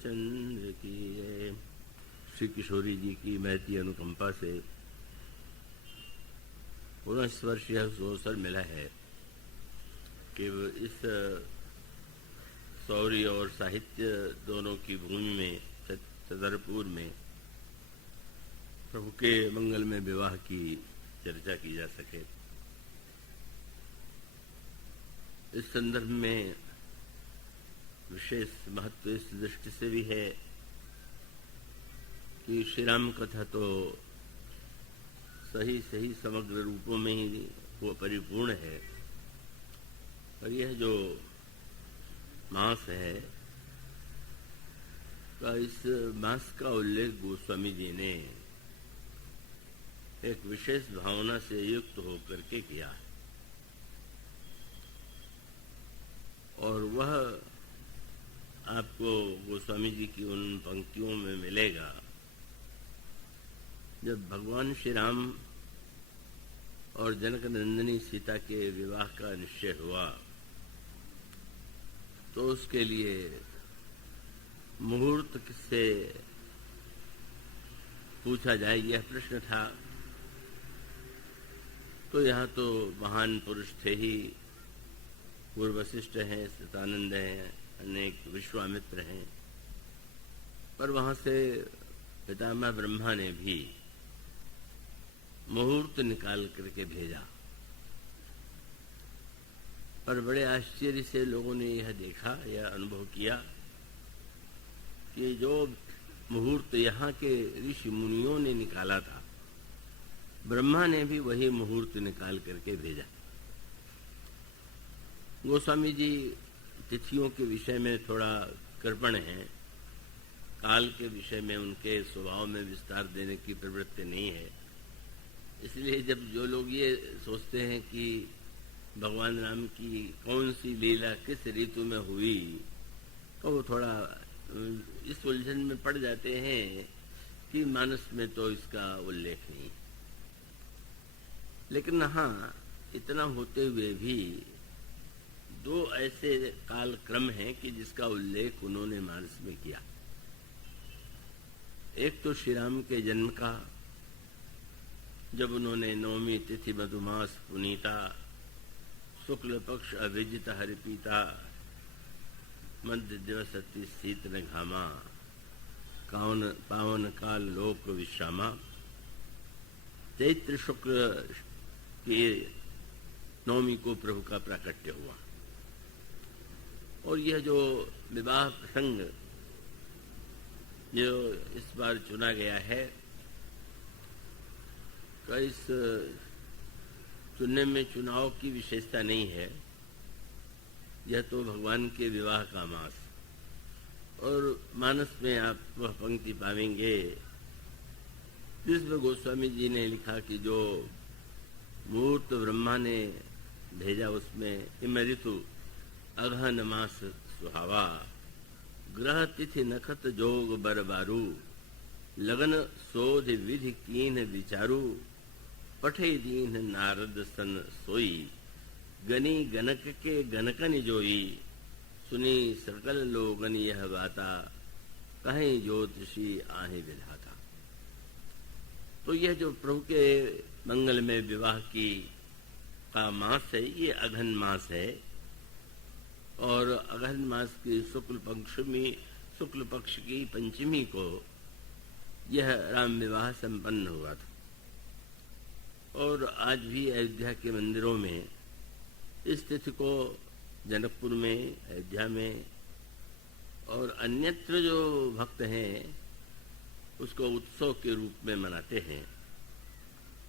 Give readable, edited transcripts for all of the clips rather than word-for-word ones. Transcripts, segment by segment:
रामचंद्र की जय। श्री किशोरी जी की महती अनुकंपा से पुनः इस वर्ष यह अवसर मिला है कि इस शौर्य और साहित्य दोनों की भूमि में छतरपुर में प्रभु के मंगल में विवाह की चर्चा की जा सके। इस संदर्भ में विशेष महत्व इस दृष्टि से भी है कि श्री राम कथा तो सही समग्र रूपों में ही वो परिपूर्ण है, पर यह जो मास है का इस मास का उल्लेख गोस्वामी जी ने एक विशेष भावना से युक्त होकर के किया है और वह आपको गोस्वामी जी की उन पंक्तियों में मिलेगा जब भगवान श्री राम और जनक नंदिनी सीता के विवाह का निश्चय हुआ तो उसके लिए मुहूर्त से पूछा जाए यह प्रश्न था। तो यहाँ तो महान पुरुष थे ही, पूर्व वशिष्ठ हैं, सतानंद हैं, अनेक विश्वामित्र हैं, पर वहां से पितामह ब्रह्मा ने भी मुहूर्त निकाल करके भेजा। पर बड़े आश्चर्य से लोगों ने यह देखा, यह अनुभव किया कि जो मुहूर्त यहाँ के ऋषि मुनियों ने निकाला था, ब्रह्मा ने भी वही मुहूर्त निकाल करके भेजा। गोस्वामी जी तिथियों के विषय में थोड़ा कृपण हैं, काल के विषय में उनके स्वभाव में विस्तार देने की प्रवृत्ति नहीं है। इसलिए जब जो लोग ये सोचते हैं कि भगवान राम की कौन सी लीला किस ऋतु में हुई, तो वो थोड़ा इस उलझन में पड़ जाते हैं कि मानस में तो इसका उल्लेख नहीं। लेकिन हाँ, इतना होते हुए भी दो ऐसे काल क्रम हैं कि जिसका उल्लेख उन्होंने मानस में किया। एक तो श्री राम के जन्म का, जब उन्होंने नवमी तिथि मधुमास पुनीता, शुक्ल पक्ष अभिजित हरिपीता, मध्य दिवस अति शीत न घामा, पावन काल लोक विश्रामा, चैत्र शुक्ल की नवमी को प्रभु का प्राकट्य हुआ। और यह जो विवाह प्रसंग जो इस बार चुना गया है, का इस चुनने में चुनाव की विशेषता नहीं है, यह तो भगवान के विवाह का मास। और मानस में आप वह पंक्ति पावेंगे जिसमें गोस्वामी जी ने लिखा कि जो मुहूर्त ब्रह्मा ने भेजा उसमें इम ऋतु अगहन मास सुहावा, ग्रह तिथि नखत जोग बरबारू, लगन सोध विधि कीन विचारू, पठे दीन नारद सन सोई, गनी गनक के गनकन जोई, सुनी सकल लोगन यह बाता, कहीं ज्योतिषी आहे विधाता। तो यह जो प्रभु के मंगल में विवाह की का मास है, ये अघन मास है और अघन मास की शुक्ल पक्ष की पंचमी को यह राम विवाह संपन्न हुआ था। और आज भी अयोध्या के मंदिरों में इस तिथि को जनकपुर में, अयोध्या में और अन्यत्र जो भक्त हैं उसको उत्सव के रूप में मनाते हैं।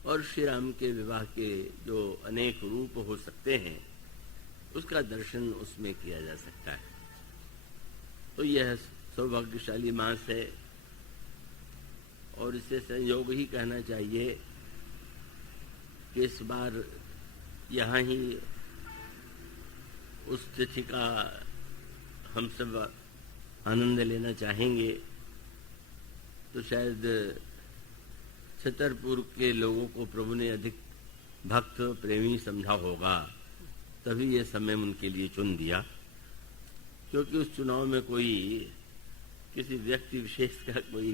और श्री राम के विवाह के जो अनेक रूप हो सकते हैं उसका दर्शन उसमें किया जा सकता है। तो यह सौभाग्यशाली मास है और इसे संयोग ही कहना चाहिए कि इस बार यहाँ ही उस तिथि का हम सब आनंद लेना चाहेंगे। तो शायद छतरपुर के लोगों को प्रभु ने अधिक भक्त प्रेमी समझा होगा, तभी ये समय उनके लिए चुन दिया, क्योंकि उस चुनाव में कोई किसी व्यक्ति विशेष का कोई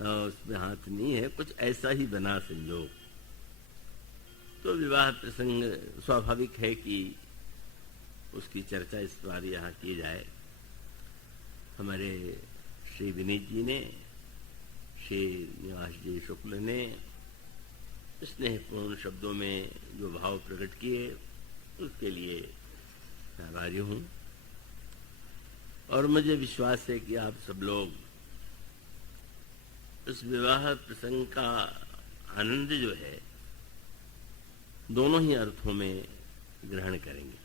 उसमें हाथ नहीं है, कुछ ऐसा ही बना संयोग। तो विवाह प्रसंग स्वाभाविक है कि उसकी चर्चा इस बार यहाँ की जाए। हमारे श्री विनीत जी ने, श्री निवास जी शुक्ल ने स्नेहपूर्ण शब्दों में जो भाव प्रकट किए, उसके लिए आभारी हूँ। और मुझे विश्वास है कि आप सब लोग इस विवाह प्रसंग का आनंद जो है दोनों ही अर्थों में ग्रहण करेंगे।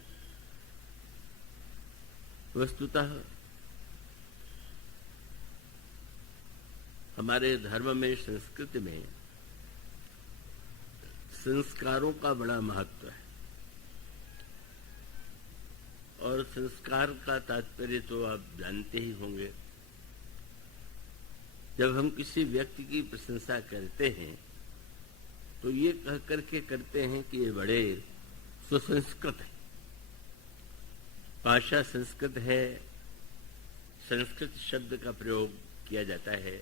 वस्तुतः हमारे धर्म में, संस्कृति में संस्कारों का बड़ा महत्व है। और संस्कार का तात्पर्य तो आप जानते ही होंगे। जब हम किसी व्यक्ति की प्रशंसा करते हैं तो ये कह करके करते हैं कि ये बड़े सुसंस्कृत है, भाषा संस्कृत है, संस्कृत शब्द का प्रयोग किया जाता है।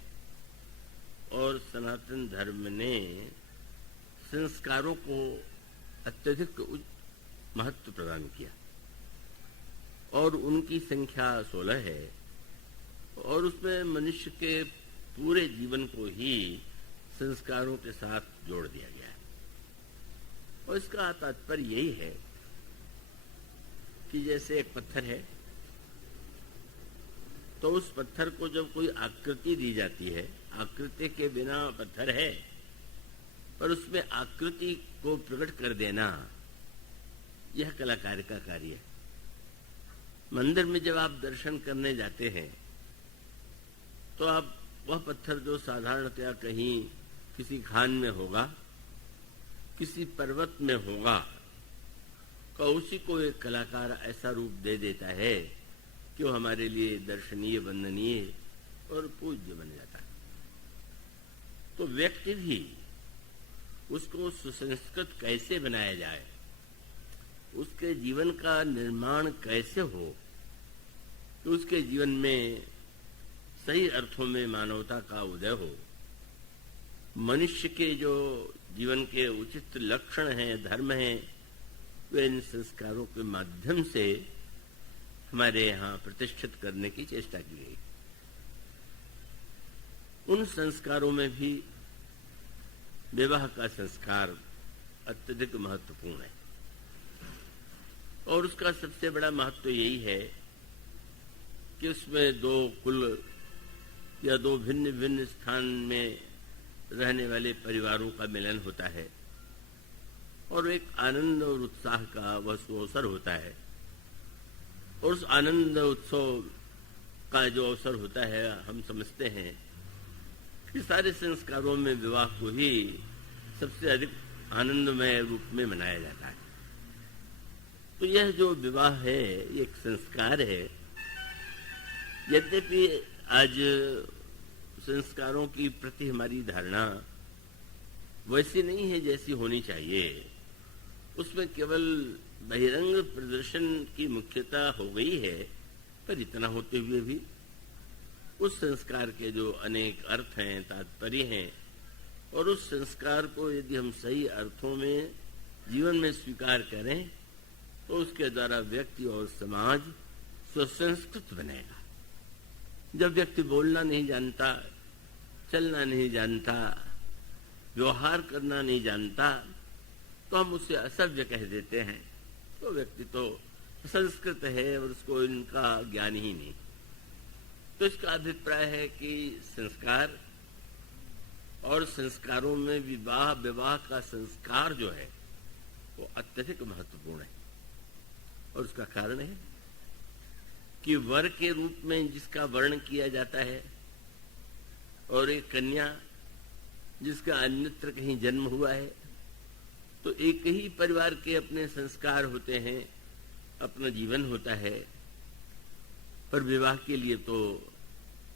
और सनातन धर्म ने संस्कारों को अत्यधिक महत्व प्रदान किया और उनकी संख्या 16 है। और उसमें मनुष्य के पूरे जीवन को ही संस्कारों के साथ जोड़ दिया गया है। और इसका तात्पर्य यही है कि जैसे एक पत्थर है, तो उस पत्थर को जब कोई आकृति दी जाती है, आकृति के बिना पत्थर है, पर उसमें आकृति को प्रकट कर देना, यह कलाकार का कार्य है। मंदिर में जब आप दर्शन करने जाते हैं तो आप वह पत्थर जो साधारणतया कहीं किसी खान में होगा, किसी पर्वत में होगा, तो उसी को एक कलाकार ऐसा रूप दे देता है कि वो हमारे लिए दर्शनीय, वंदनीय और पूज्य बन जाता है। तो व्यक्ति भी उसको सुसंस्कृत कैसे बनाया जाए, उसके जीवन का निर्माण कैसे हो, तो उसके जीवन में सही अर्थों में मानवता का उदय हो, मनुष्य के जो जीवन के उचित लक्षण हैं, धर्म हैं, वे इन संस्कारों के माध्यम से हमारे यहाँ प्रतिष्ठित करने की चेष्टा की गई। उन संस्कारों में भी विवाह का संस्कार अत्यधिक महत्वपूर्ण है। और उसका सबसे बड़ा महत्व यही है कि उसमें दो कुल या दो भिन्न भिन्न स्थान में रहने वाले परिवारों का मिलन होता है और एक आनंद और उत्साह का वह अवसर होता है। और उस आनंद उत्सव का जो अवसर होता है, हम समझते हैं कि सारे संस्कारों में विवाह को ही सबसे अधिक आनंदमय रूप में मनाया जाता है। तो यह जो विवाह है, ये एक संस्कार है। यद्यपि आज संस्कारों की प्रति हमारी धारणा वैसी नहीं है जैसी होनी चाहिए। उसमें केवल बहिरंग प्रदर्शन की मुख्यता हो गई है, पर इतना होते हुए भी उस संस्कार के जो अनेक अर्थ हैं, तात्पर्य हैं, और उस संस्कार को यदि हम सही अर्थों में जीवन में स्वीकार करें तो उसके द्वारा व्यक्ति और समाज सुसंस्कृत बनेगा। जब व्यक्ति बोलना नहीं जानता, चलना नहीं जानता, व्यवहार करना नहीं जानता, तो हम उसे असभ्य कह देते हैं। तो व्यक्ति तो संस्कृत है और उसको इनका ज्ञान ही नहीं। तो इसका अभिप्राय है कि संस्कार और संस्कारों में विवाह का संस्कार जो है वो अत्यधिक महत्वपूर्ण है। और उसका कारण है कि वर के रूप में जिसका वर्ण किया जाता है और एक कन्या जिसका अन्यत्र कहीं जन्म हुआ है, तो एक ही परिवार के अपने संस्कार होते हैं, अपना जीवन होता है। पर विवाह के लिए तो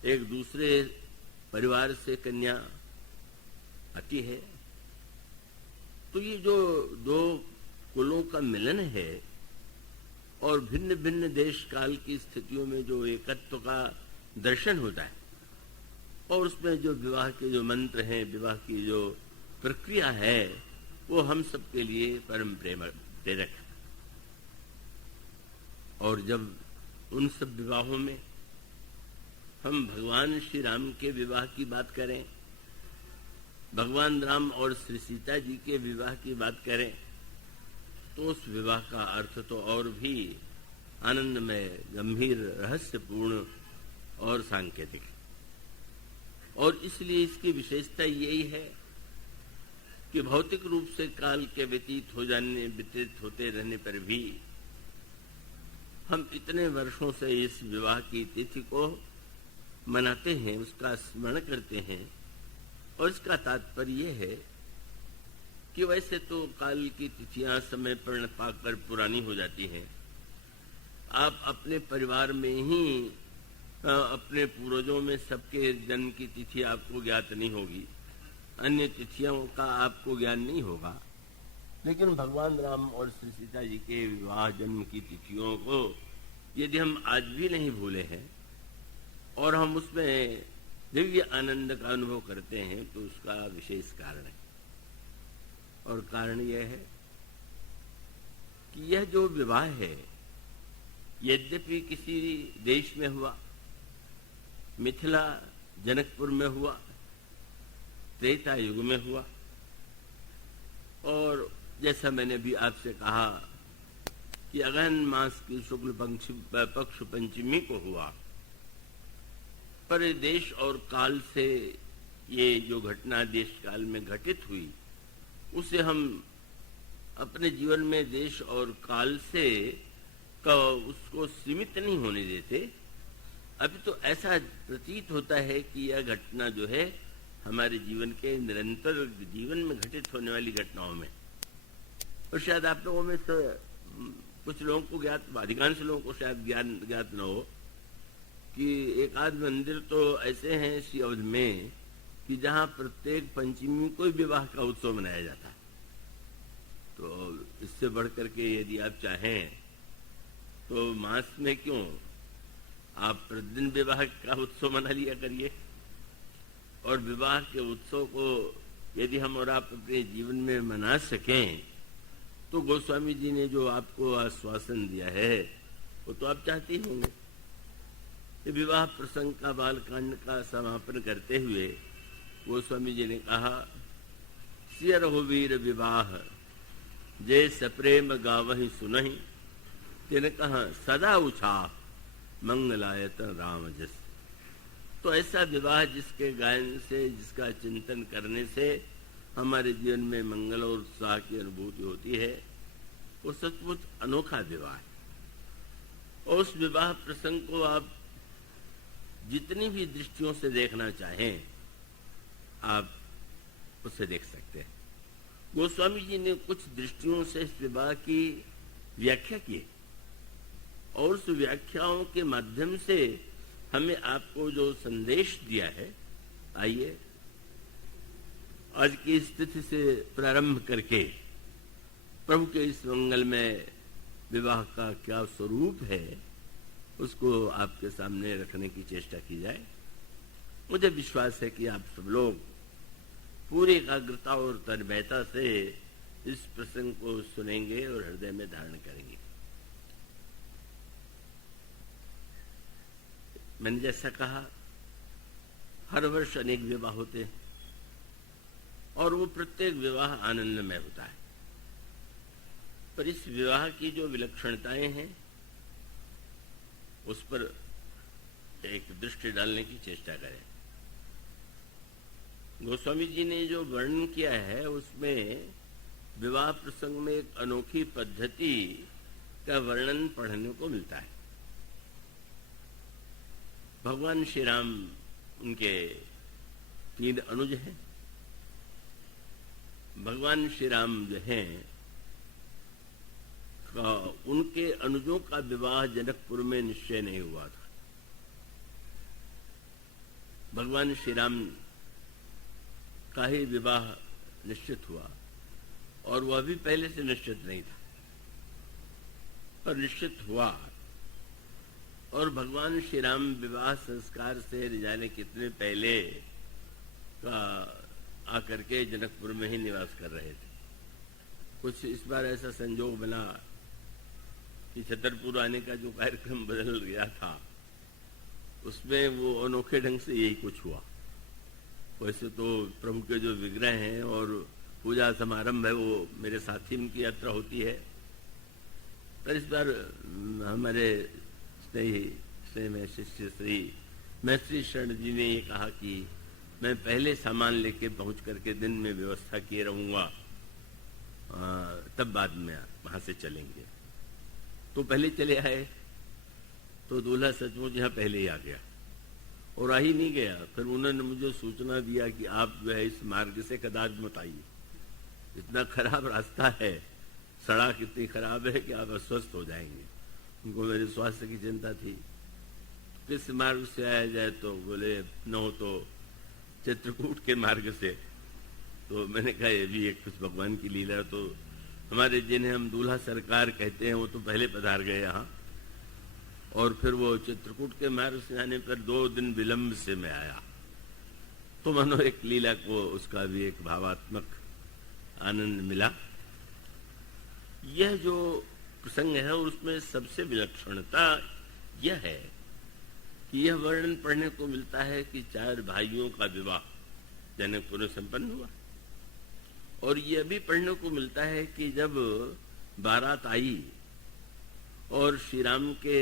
एक दूसरे परिवार से कन्या आती है। तो ये जो दो कुलों का मिलन है और भिन्न भिन्न देश काल की स्थितियों में जो एकत्व का दर्शन होता है, और उसमें जो विवाह के जो मंत्र हैं, विवाह की जो प्रक्रिया है, वो हम सबके लिए परम प्रेरक है। और जब उन सब विवाहों में हम भगवान श्री राम के विवाह की बात करें, भगवान राम और श्री सीता जी के विवाह की बात करें, तो उस विवाह का अर्थ तो और भी आनंदमय, गंभीर, रहस्यपूर्ण और सांकेतिक है। और इसलिए इसकी विशेषता यही है कि भौतिक रूप से काल के व्यतीत होते रहने पर भी हम इतने वर्षों से इस विवाह की तिथि को मनाते हैं, उसका स्मरण करते हैं। और इसका तात्पर्य यह है कि वैसे तो काल की तिथियां समय पर पाकर पुरानी हो जाती हैं। आप अपने परिवार में ही अपने पूर्वजों में सबके जन्म की तिथि आपको ज्ञात नहीं होगी, अन्य तिथियों का आपको ज्ञान नहीं होगा, लेकिन भगवान राम और श्री सीता जी के विवाह जन्म की तिथियों को यदि हम आज भी नहीं भूले हैं और हम उसमें दिव्य आनंद का अनुभव करते हैं, तो उसका विशेष कारण है। और कारण यह है कि यह जो विवाह है, यद्यपि किसी देश में हुआ, मिथिला जनकपुर में हुआ, त्रेता युग में हुआ, और जैसा मैंने भी आपसे कहा कि अगहन मास की शुक्ल पक्ष पंचमी को हुआ, पर देश और काल से ये जो घटना देश काल में घटित हुई, उसे हम अपने जीवन में देश और काल से उसको सीमित नहीं होने देते। अभी तो ऐसा प्रतीत होता है कि यह घटना जो है हमारे जीवन के निरंतर जीवन में घटित होने वाली घटनाओं में, और शायद आप लोगों में तो कुछ लोगों को ज्ञात, अधिकांश लोगों को शायद ज्ञात न हो कि एक आध मंदिर तो ऐसे हैं इसी अवध में कि जहाँ प्रत्येक पंचमी को विवाह का उत्सव मनाया जाता है। तो इससे बढ़कर के यदि आप चाहें तो मास में क्यों, आप प्रतिदिन विवाह का उत्सव मना लिया करिए। और विवाह के उत्सव को यदि हम और आप अपने जीवन में मना सकें, तो गोस्वामी जी ने जो आपको आश्वासन दिया है वो तो आप चाहते ही होंगे। विवाह प्रसंग का बालकांड का समापन करते हुए गोस्वामी जी ने कहा, सिय रहो वीर विवाह जय सप्रेम गावहि सुनहि, तिन कहा सदा उछाह मंगलायतन राम जस। तो ऐसा विवाह जिसके गायन से, जिसका चिंतन करने से हमारे जीवन में मंगल और उत्साह की अनुभूति होती है, वो सचमुच अनोखा विवाह है। और उस विवाह प्रसंग को आप जितनी भी दृष्टियों से देखना चाहें, आप उसे देख सकते हैं। गोस्वामी जी ने कुछ दृष्टियों से इस विवाह की व्याख्या की, और उस व्याख्याओं के माध्यम से हमें आपको जो संदेश दिया है, आइए आज की स्थिति से प्रारंभ करके प्रभु के इस मंगलमय विवाह का क्या स्वरूप है, उसको आपके सामने रखने की चेष्टा की जाए। मुझे विश्वास है कि आप सब लोग पूरी एकाग्रता और तन्मयता से इस प्रसंग को सुनेंगे और हृदय में धारण करेंगे। मैंने जैसा कहा, हर वर्ष अनेक विवाह होते हैं और वो प्रत्येक विवाह आनंदमय होता है, पर इस विवाह की जो विलक्षणताएं हैं उस पर एक दृष्टि डालने की चेष्टा करें। गोस्वामी जी ने जो वर्णन किया है उसमें विवाह प्रसंग में एक अनोखी पद्धति का वर्णन पढ़ने को मिलता है। भगवान श्री राम, उनके 3 अनुज हैं। भगवान श्री राम जो हैं, उनके अनुजों का विवाह जनकपुर में निश्चय नहीं हुआ था। भगवान श्री राम का ही विवाह निश्चित हुआ, और वह भी पहले से निश्चित नहीं था, पर निश्चित हुआ। और भगवान श्री राम विवाह संस्कार से न जाने कितने पहले का आकर के जनकपुर में ही निवास कर रहे थे। कुछ इस बार ऐसा संजोग बना कि छतरपुर आने का जो कार्यक्रम बदल गया था उसमें वो अनोखे ढंग से यही कुछ हुआ। वैसे तो प्रभु के जो विग्रह हैं और पूजा समारंभ है वो मेरे साथ ही उनकी यात्रा होती है, पर इस बार हमारे स्नेह में शिष्य श्री मैत्री शरण जी ने ये कहा कि मैं पहले सामान लेके पहुंच करके दिन में व्यवस्था किए रहूंगा, तब बाद में वहां से चलेंगे। तो पहले चले आए तो दूल्हा सचमुच यहाँ पहले ही आ गया और आ ही नहीं गया। फिर उन्होंने मुझे सूचना दिया कि आप जो है इस मार्ग से कदाच मत आइए, इतना खराब रास्ता है, सड़क इतनी खराब है कि आप अस्वस्थ हो जाएंगे। उनको मेरे स्वास्थ्य की चिंता थी। किस मार्ग से आया जाए, तो बोले न हो तो चित्रकूट के मार्ग से। तो मैंने कहा ये भी एक कुछ भगवान की लीला। तो हमारे जिन्हें हम दूल्हा सरकार कहते हैं वो तो पहले पधार गए यहाँ, और फिर वो चित्रकूट के मार्ग से आने पर 2 दिन विलंब से मैं आया। तो मानो एक लीला को उसका भी एक भावात्मक आनंद मिला। यह जो प्रसंग है उसमें सबसे विलक्षणता यह है कि यह वर्णन पढ़ने को मिलता है कि 4 भाइयों का विवाह जनकपुर में संपन्न हुआ, और यह भी पढ़ने को मिलता है कि जब बारात आई और श्री राम के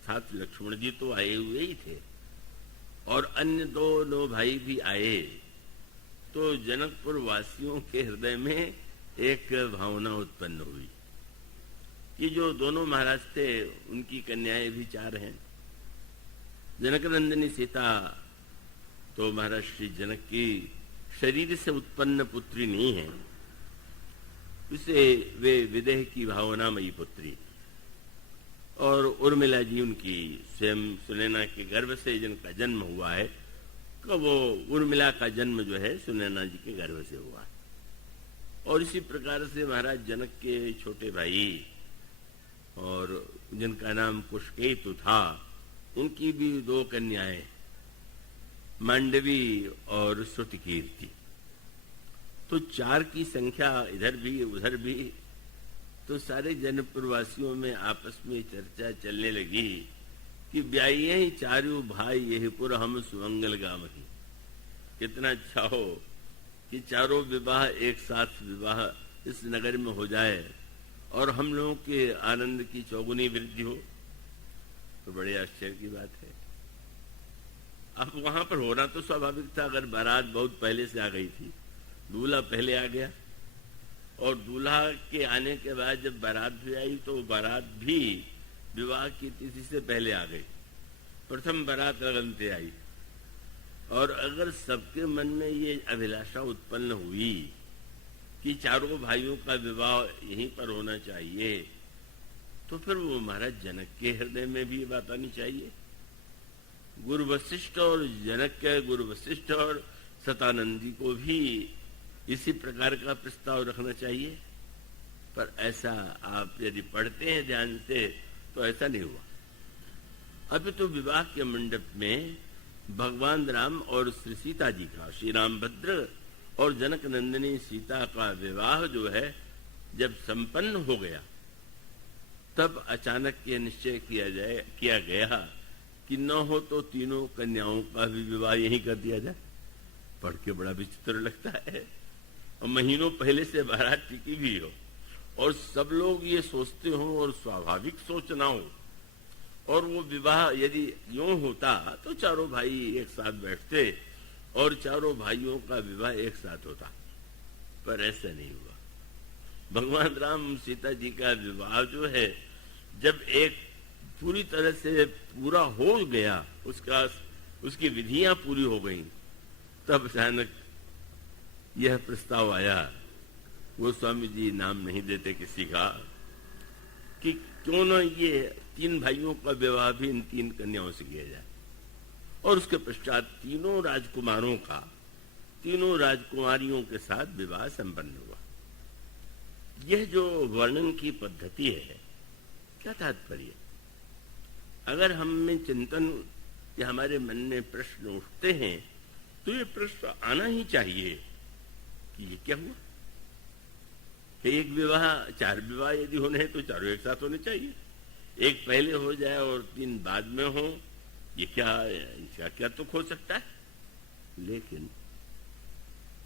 साथ लक्ष्मण जी तो आए हुए ही थे और अन्य 2 भाई भी आए, तो जनकपुर वासियों के हृदय में एक भावना उत्पन्न हुई कि जो दोनों महाराज थे उनकी कन्याएं भी 4 हैं। जनकनंदिनी सीता तो महाराज श्री जनक की शरीर से उत्पन्न पुत्री नहीं है, उसे वे विदेह की भावनामयी पुत्री, और उर्मिला जी उनकी स्वयं सुनैना के गर्भ से जिनका जन्म हुआ है, तो वो उर्मिला का जन्म जो है सुनैना जी के गर्भ से हुआ। और इसी प्रकार से महाराज जनक के छोटे भाई और जिनका नाम कुशकेतु था, उनकी भी 2 कन्याएं मांडवी और श्रुतिकीर्ति। तो 4 की संख्या इधर भी उधर भी। तो सारे जनकपुरवासियों में आपस में चर्चा चलने लगी कि ब्याइये ही 4 भाई यही पुर हम सुमंगल गामही। कितना अच्छा हो कि 4 विवाह एक साथ विवाह इस नगर में हो जाए और हम लोगों के आनंद की चौगुनी वृद्धि हो, तो बड़े आश्चर्य की बात है। अब वहां पर होना तो स्वाभाविक था, अगर बारात बहुत पहले से आ गई थी, दूल्हा पहले आ गया, और दूल्हा के आने के बाद जब बारात भी आई तो बारात भी विवाह की तिथि से पहले आ गई। प्रथम बारात लगनते आई, और अगर सबके मन में ये अभिलाषा उत्पन्न हुई कि 4 भाइयों का विवाह यहीं पर होना चाहिए, तो फिर वो महाराज जनक के हृदय में भी ये बात आनी चाहिए। गुरु वशिष्ठ और जनक के गुरु वशिष्ठ और सतानंदी को भी इसी प्रकार का प्रस्ताव रखना चाहिए, पर ऐसा आप यदि पढ़ते हैं ध्यान से तो ऐसा नहीं हुआ। अभी तो विवाह के मंडप में भगवान राम और श्री सीता जी का, श्री रामभद्र और जनक नंदिनी सीता का विवाह जो है जब संपन्न हो गया, तब अचानक ये निश्चय किया गया कि न हो तो तीनों कन्याओं का भी विवाह यहीं कर दिया जाए। पढ़ के बड़ा विचित्र लगता है, और महीनों पहले से बारात टिकी भी हो और सब लोग ये सोचते हो और स्वाभाविक सोचना हो, और वो विवाह यदि यूं होता तो 4 भाई एक साथ बैठते और 4 भाइयों का विवाह एक साथ होता, पर ऐसा नहीं हुआ। भगवान राम सीता जी का विवाह जो है जब एक पूरी तरह से पूरा हो गया, उसकी विधियां पूरी हो गई, तब अचानक यह प्रस्ताव आया। गोस्वामी जी नाम नहीं देते किसी का, कि क्यों न ये 3 भाइयों का विवाह भी इन 3 कन्याओं से किया जाए, और उसके पश्चात तीनों राजकुमारों का तीनों राजकुमारियों के साथ विवाह संपन्न हुआ। यह जो वर्णन की पद्धति है, क्या तात्पर्य? अगर हम में चिंतन या हमारे मन में प्रश्न उठते हैं तो ये प्रश्न आना ही चाहिए कि ये क्या हुआ। एक विवाह, 4 विवाह यदि होने हैं तो चारों एक साथ होने चाहिए। एक पहले हो जाए और 3 बाद में हो, ये क्या क्या तुक हो सकता है। लेकिन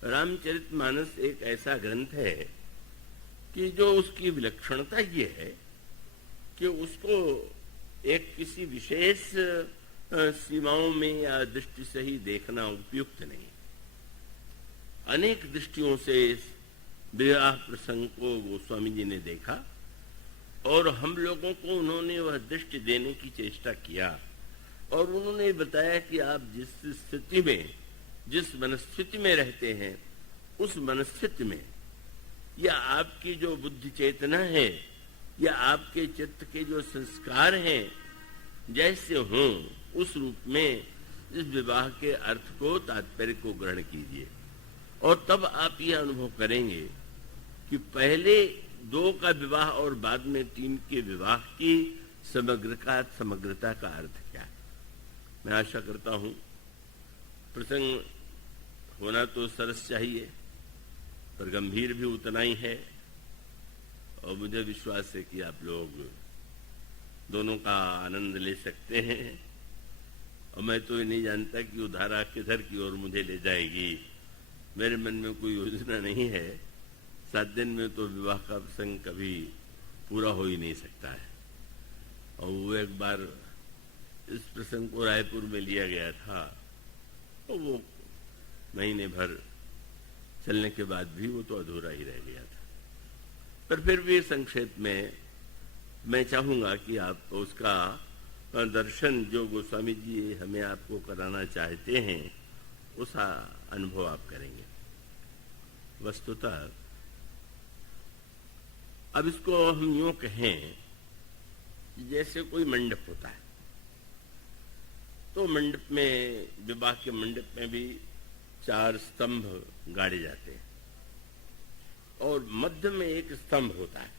रामचरितमानस एक ऐसा ग्रंथ है कि जो उसकी विलक्षणता ये है कि उसको एक किसी विशेष सीमाओं में या दृष्टि से ही देखना उपयुक्त नहीं। अनेक दृष्टियों से इस विवाह प्रसंग को गोस्वामी जी ने देखा और हम लोगों को उन्होंने वह दृष्टि देने की चेष्टा किया और उन्होंने बताया कि आप जिस स्थिति में, जिस मनस्थिति में रहते हैं, उस मनस्थिति में या आपकी जो बुद्धि चेतना है या आपके चित्त के जो संस्कार हैं जैसे हों, उस रूप में इस विवाह के अर्थ को, तात्पर्य को ग्रहण कीजिए। और तब आप यह अनुभव करेंगे कि पहले 2 का विवाह और बाद में 3 के विवाह की समग्रता का अर्थ क्या है। मैं आशा करता हूं प्रसंग होना तो सरस चाहिए पर गंभीर भी उतना ही है और मुझे विश्वास है कि आप लोग दोनों का आनंद ले सकते हैं। और मैं तो ये नहीं जानता कि वो धारा किधर की ओर मुझे ले जाएगी। मेरे मन में कोई योजना नहीं है। 7 दिन में तो विवाह का प्रसंग कभी पूरा हो ही नहीं सकता है। और वो एक बार इस प्रसंग को रायपुर में लिया गया था तो वो महीने भर चलने के बाद भी वो तो अधूरा ही रह गया था। पर फिर भी संक्षेप में मैं चाहूंगा कि आप उसका दर्शन जो गोस्वामी जी हमें आपको कराना चाहते हैं उस अनुभव आप करेंगे। वस्तुतः अब इसको हम यूं कहें जैसे कोई मंडप होता है तो मंडप में, विवाह के मंडप में भी 4 स्तंभ गाड़े जाते हैं और मध्य में एक स्तंभ होता है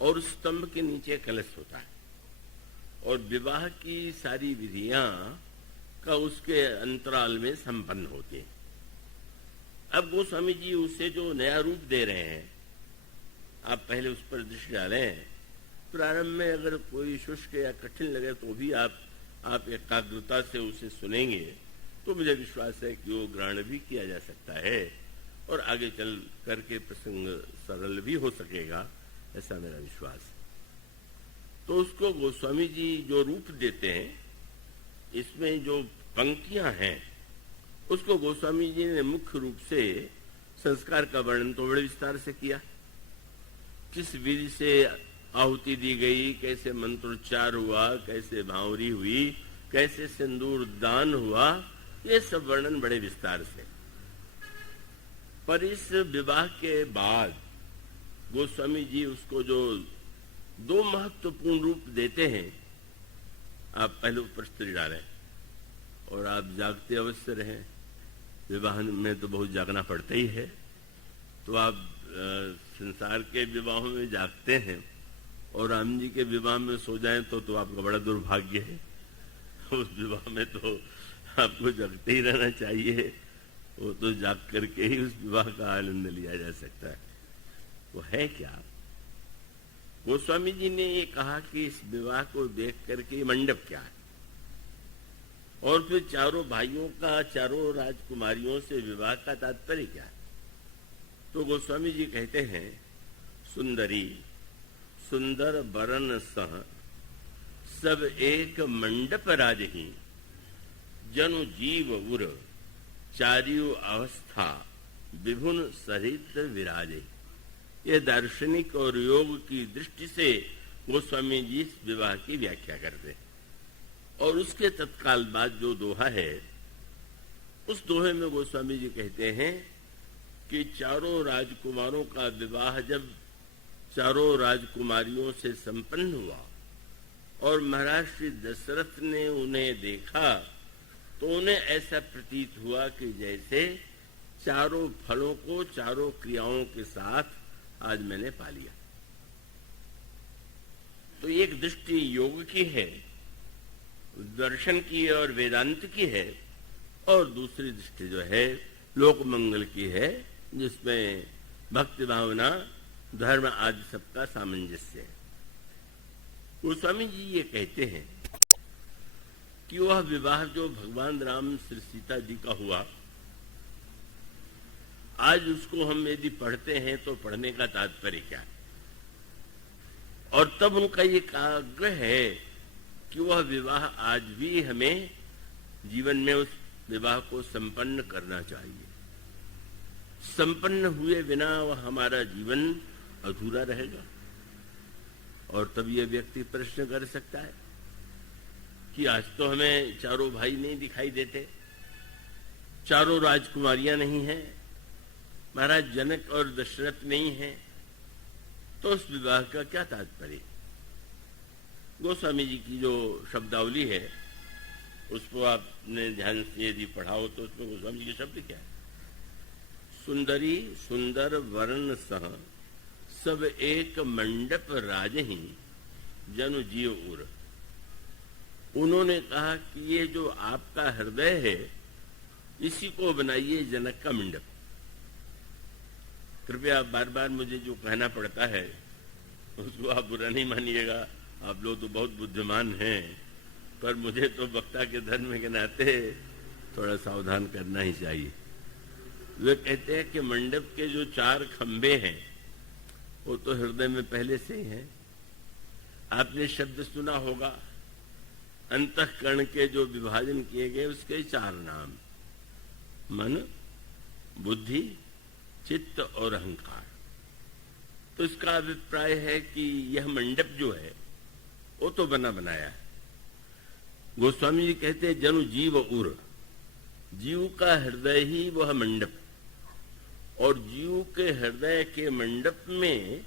और उस स्तंभ के नीचे कलश होता है और विवाह की सारी विधियां का उसके अंतराल में संपन्न होते हैं। अब गोस्वामी जी उसे जो नया रूप दे रहे हैं, आप पहले उस पर दृष्टि डालें। प्रारंभ में अगर कोई शुष्क या कठिन लगे तो भी आप एकाग्रता से उसे सुनेंगे तो मुझे विश्वास है कि वो ग्रहण भी किया जा सकता है और आगे चल करके प्रसंग सरल भी हो सकेगा, ऐसा मेरा विश्वास है। तो उसको गोस्वामी जी जो रूप देते हैं, इसमें जो पंक्तियां हैं उसको गोस्वामी जी ने मुख्य रूप से संस्कार का वर्णन तो बड़े विस्तार से किया। किस विधि से आहुति दी गई, कैसे मंत्रोच्चार हुआ, कैसे भावरी हुई, कैसे सिंदूर दान हुआ, ये सब वर्णन बड़े विस्तार से। पर इस विवाह के बाद गोस्वामी जी उसको जो 2 महत्वपूर्ण रूप देते हैं, आप पहले ऊपर स्त्री डालें और आप जागते अवश्य रहें। विवाह में तो बहुत जागना पड़ता ही है। तो आप संसार के विवाहों में जागते हैं और राम जी के विवाह में सो जाएं तो आपका बड़ा दुर्भाग्य है। उस विवाह में तो आपको जगते ही रहना चाहिए। वो तो जाग करके ही उस विवाह का आनंद लिया जा सकता है। वो है क्या? गोस्वामी जी ने ये कहा कि इस विवाह को देख करके मंडप क्या है और फिर चारों भाइयों का, चारों राजकुमारियों से विवाह का तात्पर्य क्या है। तो गोस्वामी जी कहते हैं, सुंदरी सुंदर बरन सह सब एक मंडप राजही, जनु जीव उर चारियो अवस्था विभुन सहित विराजे। ये दार्शनिक और योग की दृष्टि से गोस्वामी जी इस विवाह की व्याख्या करते हैं। और उसके तत्काल बाद जो दोहा है, उस दोहे में गोस्वामी जी कहते हैं कि चारों राजकुमारों का विवाह जब चारों राजकुमारियों से संपन्न हुआ और महाराज श्री दशरथ ने उन्हें देखा तो उन्हें ऐसा प्रतीत हुआ कि जैसे चारों फलों को चारों क्रियाओं के साथ आज मैंने पा लिया। तो एक दृष्टि योग की है, दर्शन की और वेदांत की है, और दूसरी दृष्टि जो है लोक मंगल की है, जिसमें भक्ति भावना धर्म आदि सबका सामंजस्य है। गोस्वामी जी ये कहते हैं कि वह विवाह जो भगवान राम श्री सीता जी का हुआ, आज उसको हम यदि पढ़ते हैं तो पढ़ने का तात्पर्य क्या है? और तब उनका ये आग्रह है कि वह विवाह आज भी हमें जीवन में उस विवाह को संपन्न करना चाहिए। संपन्न हुए बिना वह हमारा जीवन अधूरा रहेगा। और तब यह व्यक्ति प्रश्न कर सकता है कि आज तो हमें चारों भाई नहीं दिखाई देते, चारों राजकुमारियां नहीं हैं, महाराज जनक और दशरथ नहीं हैं, तो उस विवाह का क्या तात्पर्य? गोस्वामी जी की जो शब्दावली है उसको आपने ध्यान से यदि पढ़ाओ तो उसमें गोस्वामी जी के शब्द क्या है? सुंदरी सुंदर वर्ण सह सब एक मंडप राजही जनु जीव उर। उन्होंने कहा कि ये जो आपका हृदय है इसी को बनाइए जनक का मंडप। कृपया बार बार मुझे जो कहना पड़ता है उसको आप बुरा नहीं मानिएगा, आप लोग तो बहुत बुद्धिमान हैं, पर मुझे तो वक्ता के धर्म के नाते थोड़ा सावधान करना ही चाहिए। वे कहते हैं कि मंडप के जो 4 खंभे हैं वो तो हृदय में पहले से ही है। आपने शब्द सुना होगा, अंतःकरण के जो विभाजन किए गए उसके 4 नाम, मन, बुद्धि, चित्त और अहंकार। तो इसका अभिप्राय है कि यह मंडप जो है वो तो बना बनाया है। गोस्वामी जी कहते हैं जनु जीव उर, जीव का हृदय ही वह मंडप, और जीव के हृदय के मंडप में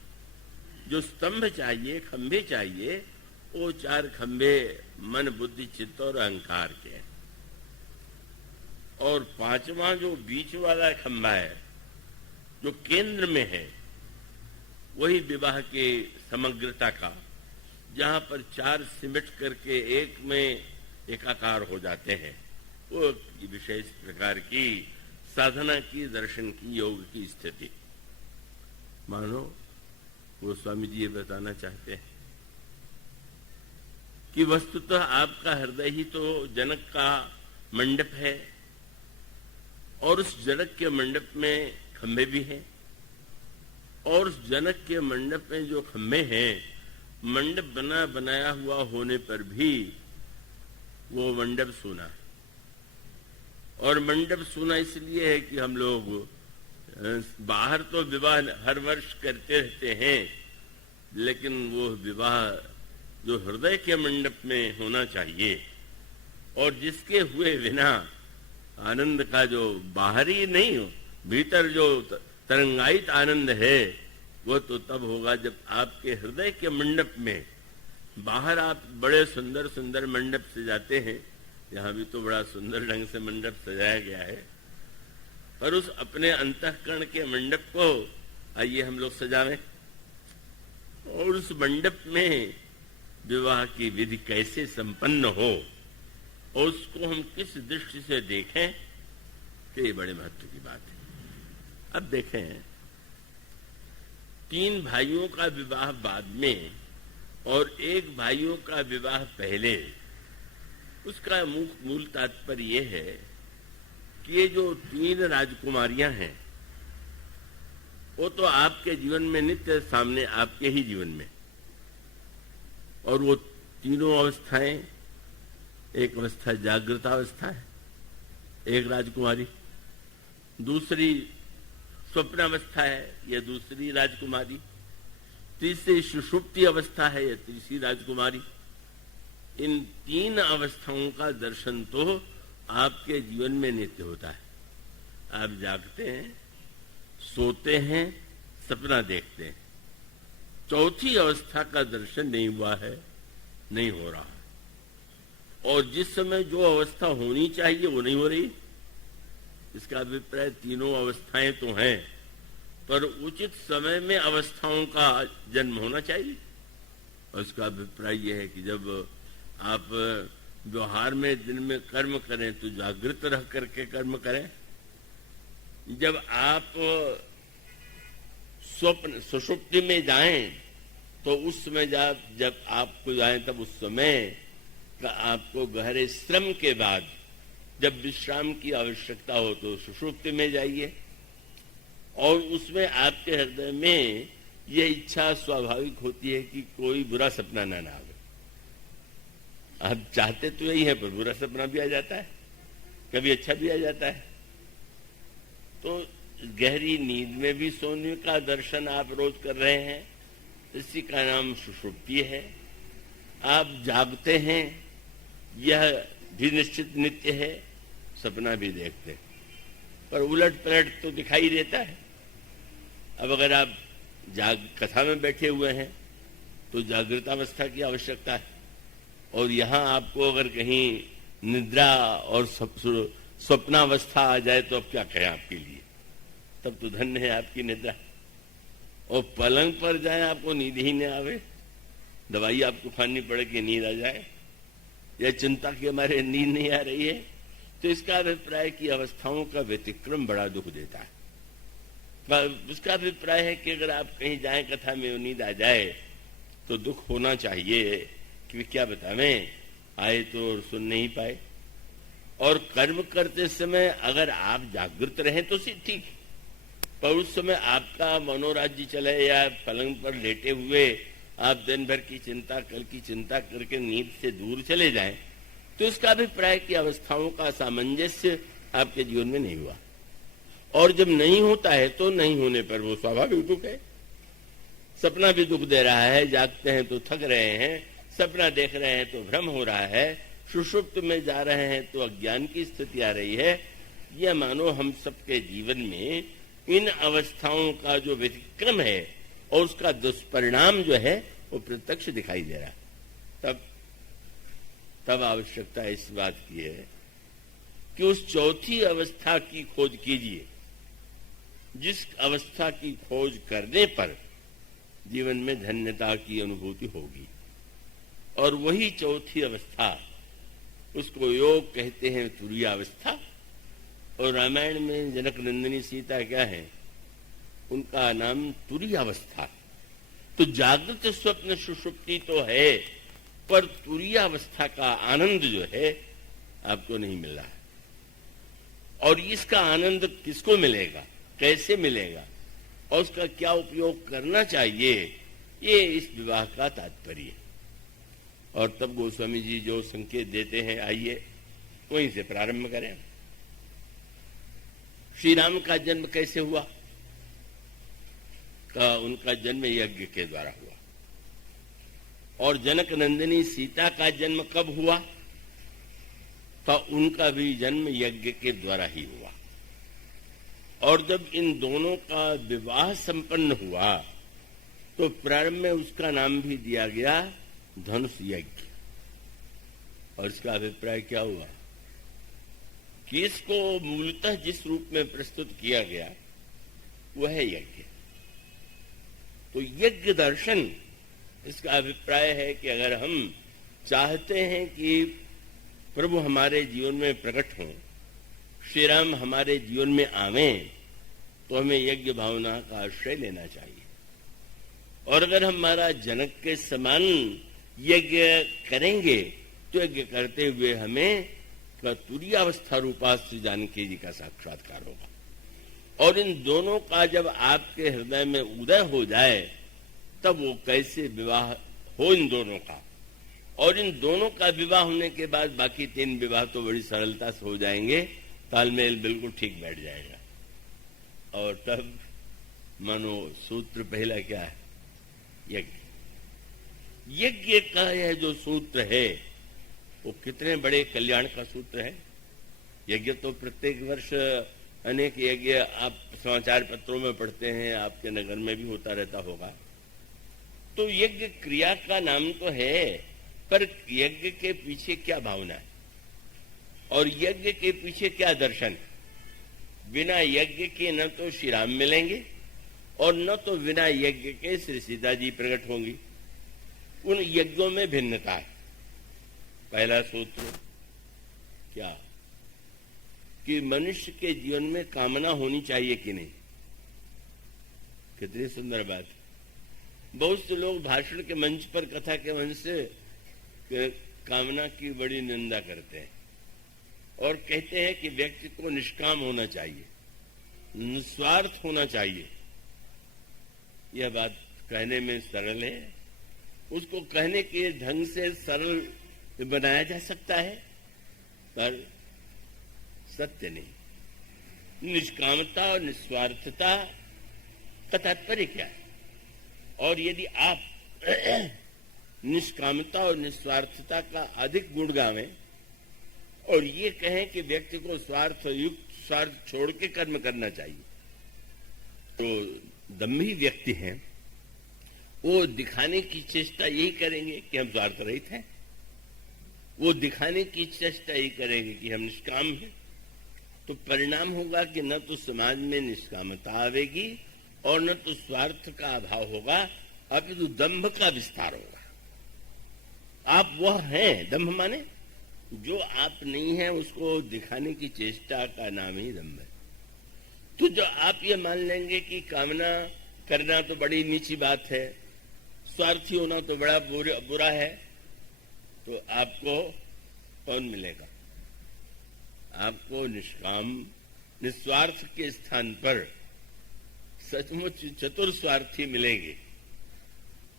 जो स्तंभ चाहिए, खंभे चाहिए, वो 4 खंभे मन, बुद्धि, चित्त और अहंकार के हैं। और 5वां जो बीच वाला खंभा है जो केंद्र में है, वही विवाह के समग्रता का, जहां पर 4 सिमट करके एक में एकाकार हो जाते हैं, वो विशेष प्रकार की साधना की, दर्शन की, योग की स्थिति। मानो वो स्वामी जी ये बताना चाहते हैं कि वस्तुतः आपका हृदय ही तो जनक का मंडप है, और उस जनक के मंडप में खंभे भी हैं, और उस जनक के मंडप में जो खंभे हैं, मंडप बना बनाया हुआ होने पर भी वो मंडप सूना है। और मंडप सूना इसलिए है कि हम लोग बाहर तो विवाह हर वर्ष करते रहते हैं, लेकिन वो विवाह जो हृदय के मंडप में होना चाहिए, और जिसके हुए बिना आनंद का जो बाहरी नहीं हो, भीतर जो तरंगायित आनंद है, वो तो तब होगा जब आपके हृदय के मंडप में, बाहर आप बड़े सुंदर सुंदर मंडप से जाते हैं, यहाँ भी तो बड़ा सुंदर ढंग से मंडप सजाया गया है, पर उस अपने अंतःकरण के मंडप को आइए हम लोग सजावें, और उस मंडप में विवाह की विधि कैसे संपन्न हो और उसको हम किस दृष्टि से देखें, कि ये बड़े महत्व की बात है। अब देखें, 3 भाइयों का विवाह बाद में और 1 भाइयों का विवाह पहले, उसका मूल तात्पर्य यह है कि ये जो 3 राजकुमारियां हैं वो तो आपके जीवन में नित्य सामने, आपके ही जीवन में, और वो तीनों अवस्थाएं, एक अवस्था जागृत अवस्था है, एक राजकुमारी, दूसरी स्वप्न अवस्था है, यह दूसरी राजकुमारी, तीसरी सुषुप्ति अवस्था है, यह तीसरी राजकुमारी। इन 3 अवस्थाओं का दर्शन तो आपके जीवन में नित्य होता है। आप जागते हैं, सोते हैं, सपना देखते हैं, चौथी अवस्था का दर्शन नहीं हुआ है, नहीं हो रहा है। और जिस समय जो अवस्था होनी चाहिए वो नहीं हो रही। इसका अभिप्राय तीनों अवस्थाएं तो हैं, पर उचित समय में अवस्थाओं का जन्म होना चाहिए। और इसका अभिप्राय यह है कि जब आप व्यवहार में दिन में कर्म करें तो जागृत रह करके कर्म करें। जब आप स्वप्न सुषुप्ति में जाएं तो उस समय जब आपको जाएं तब उस समय का आपको गहरे श्रम के बाद जब विश्राम की आवश्यकता हो तो सुषुप्ति में जाइए, और उसमें आपके हृदय में यह इच्छा स्वाभाविक होती है कि कोई बुरा सपना ना आवे। आप चाहते तो यही है, पर बुरा सपना भी आ जाता है, कभी अच्छा भी आ जाता है। तो गहरी नींद में भी सोने का दर्शन आप रोज कर रहे हैं, इसी का नाम सुषुप्ति है। आप जागते हैं, यह भी निश्चित नित्य है, सपना भी देखते हैं, पर उलट पलट तो दिखाई देता है। अब अगर आप कथा में बैठे हुए हैं तो जागृतावस्था की आवश्यकता है, और यहाँ आपको अगर कहीं निद्रा और स्वप्नावस्था आ जाए तो अब क्या कहें आपके लिए, तब तो धन्य है आपकी निद्रा। और पलंग पर जाए आपको नींद ही न आवे, दवाई आपको खानी पड़े कि नींद आ जाए, या चिंता की हमारे नींद नहीं आ रही है, तो इसका अभिप्राय की अवस्थाओं का व्यतिक्रम बड़ा दुख देता है। उसका अभिप्राय है कि अगर आप कहीं जाएं कथा में नींद आ जाए तो दुख होना चाहिए कि क्या बतावें, आए तो और सुन नहीं पाए। और कर्म करते समय अगर आप जागृत रहें तो ठीक, पर उस समय आपका मनोराज्य चले या पलंग पर लेटे हुए आप दिन भर की चिंता, कल की चिंता करके नींद से दूर चले जाएं, तो इसका अभिप्राय की अवस्थाओं का सामंजस्य आपके जीवन में नहीं हुआ। और जब नहीं होता है तो नहीं होने पर वो स्वाभाविक दुख है। सपना भी दुख दे रहा है, जागते हैं तो थक रहे हैं, सपना देख रहे हैं तो भ्रम हो रहा है, सुषुप्त में जा रहे हैं तो अज्ञान की स्थिति आ रही है। यह मानो हम सबके जीवन में इन अवस्थाओं का जो व्यतिक्रम है और उसका दुष्परिणाम जो है वो प्रत्यक्ष दिखाई दे रहा है। तब आवश्यकता इस बात की है कि उस चौथी अवस्था की खोज कीजिए, जिस अवस्था की खोज करने पर जीवन में धन्यता की अनुभूति होगी। और वही चौथी अवस्था, उसको योग कहते हैं, तुरीयावस्था। और रामायण में जनक नंदिनी सीता क्या है, उनका नाम तुरीयावस्था। तो जागृत स्वप्न सुषुप्ति तो है, पर तुरीयावस्था का आनंद जो है आपको नहीं मिल रहा है। और इसका आनंद किसको मिलेगा, कैसे मिलेगा, और उसका क्या उपयोग करना चाहिए, ये इस विवाह का तात्पर्य है। और तब गोस्वामी जी जो संकेत देते हैं, आइए वहीं से प्रारंभ करें। श्री राम का जन्म कैसे हुआ? उनका जन्म यज्ञ के द्वारा हुआ। और जनक नंदिनी सीता का जन्म कब हुआ? तो उनका भी जन्म यज्ञ के द्वारा ही हुआ। और जब इन दोनों का विवाह संपन्न हुआ तो प्रारंभ में उसका नाम भी दिया गया धनुष यज्ञ। और इसका अभिप्राय क्या हुआ कि इसको मूलतः जिस रूप में प्रस्तुत किया गया वह है यज्ञ। तो यज्ञ दर्शन, इसका अभिप्राय है कि अगर हम चाहते हैं कि प्रभु हमारे जीवन में प्रकट हों, श्री राम हमारे जीवन में आवें, तो हमें यज्ञ भावना का आश्रय लेना चाहिए। और अगर हमारा जनक के समान यज्ञ करेंगे तो यज्ञ करते हुए हमें तुरीयावस्था रूपा श्री जानकी जी का साक्षात्कार होगा। और इन दोनों का जब आपके हृदय में उदय हो जाए तब वो कैसे विवाह हो इन दोनों का, और इन दोनों का विवाह होने के बाद बाकी 3 विवाह तो बड़ी सरलता से हो जाएंगे, तालमेल बिल्कुल ठीक बैठ जाएगा। और तब मानो सूत्र पहला क्या है, यज्ञ। यज्ञ का यह जो सूत्र है वो कितने बड़े कल्याण का सूत्र है। यज्ञ तो प्रत्येक वर्ष अनेक यज्ञ आप समाचार पत्रों में पढ़ते हैं, आपके नगर में भी होता रहता होगा। तो यज्ञ क्रिया का नाम तो है, पर यज्ञ के पीछे क्या भावना है और यज्ञ के पीछे क्या दर्शन है। बिना यज्ञ के न तो श्री राम मिलेंगे और न तो बिना यज्ञ के श्री सीता जी प्रकट होंगी। उन यज्ञों में भिन्नता है। पहला सूत्र क्या कि मनुष्य के जीवन में कामना होनी चाहिए कि नहीं। कितनी सुंदर बात। बहुत से लोग भाषण के मंच पर, कथा के मंच से कामना की बड़ी निंदा करते हैं और कहते हैं कि व्यक्ति को निष्काम होना चाहिए, निस्वार्थ होना चाहिए। यह बात कहने में सरल है, उसको कहने के ढंग से सरल बनाया जा सकता है, पर सत्य नहीं। निष्कामता और निस्वार्थता का तात्पर्य क्या है? और यदि आप निष्कामता और निस्वार्थता का अधिक गुण गावें और ये कहें कि व्यक्ति को स्वार्थ युक्त, स्वार्थ छोड़ के कर्म करना चाहिए, तो दम्भी व्यक्ति हैं, वो दिखाने की चेष्टा यही करेंगे कि हम स्वार्थ रहित हैं। वो दिखाने की चेष्टा यही करेंगे कि हम निष्काम हैं। तो परिणाम होगा कि न तो समाज में निष्कामता आवेगी और न तो स्वार्थ का अभाव होगा, अपितु दंभ का विस्तार होगा। आप वह हैं, दंभ माने जो आप नहीं हैं उसको दिखाने की चेष्टा का नाम ही दंभ है। तो जो आप ये मान लेंगे कि कामना करना तो बड़ी नीची बात है, स्वार्थी होना तो बड़ा बुरा है, तो आपको कौन मिलेगा? आपको निष्काम निस्वार्थ के स्थान पर सचमुच चतुर स्वार्थी मिलेंगे,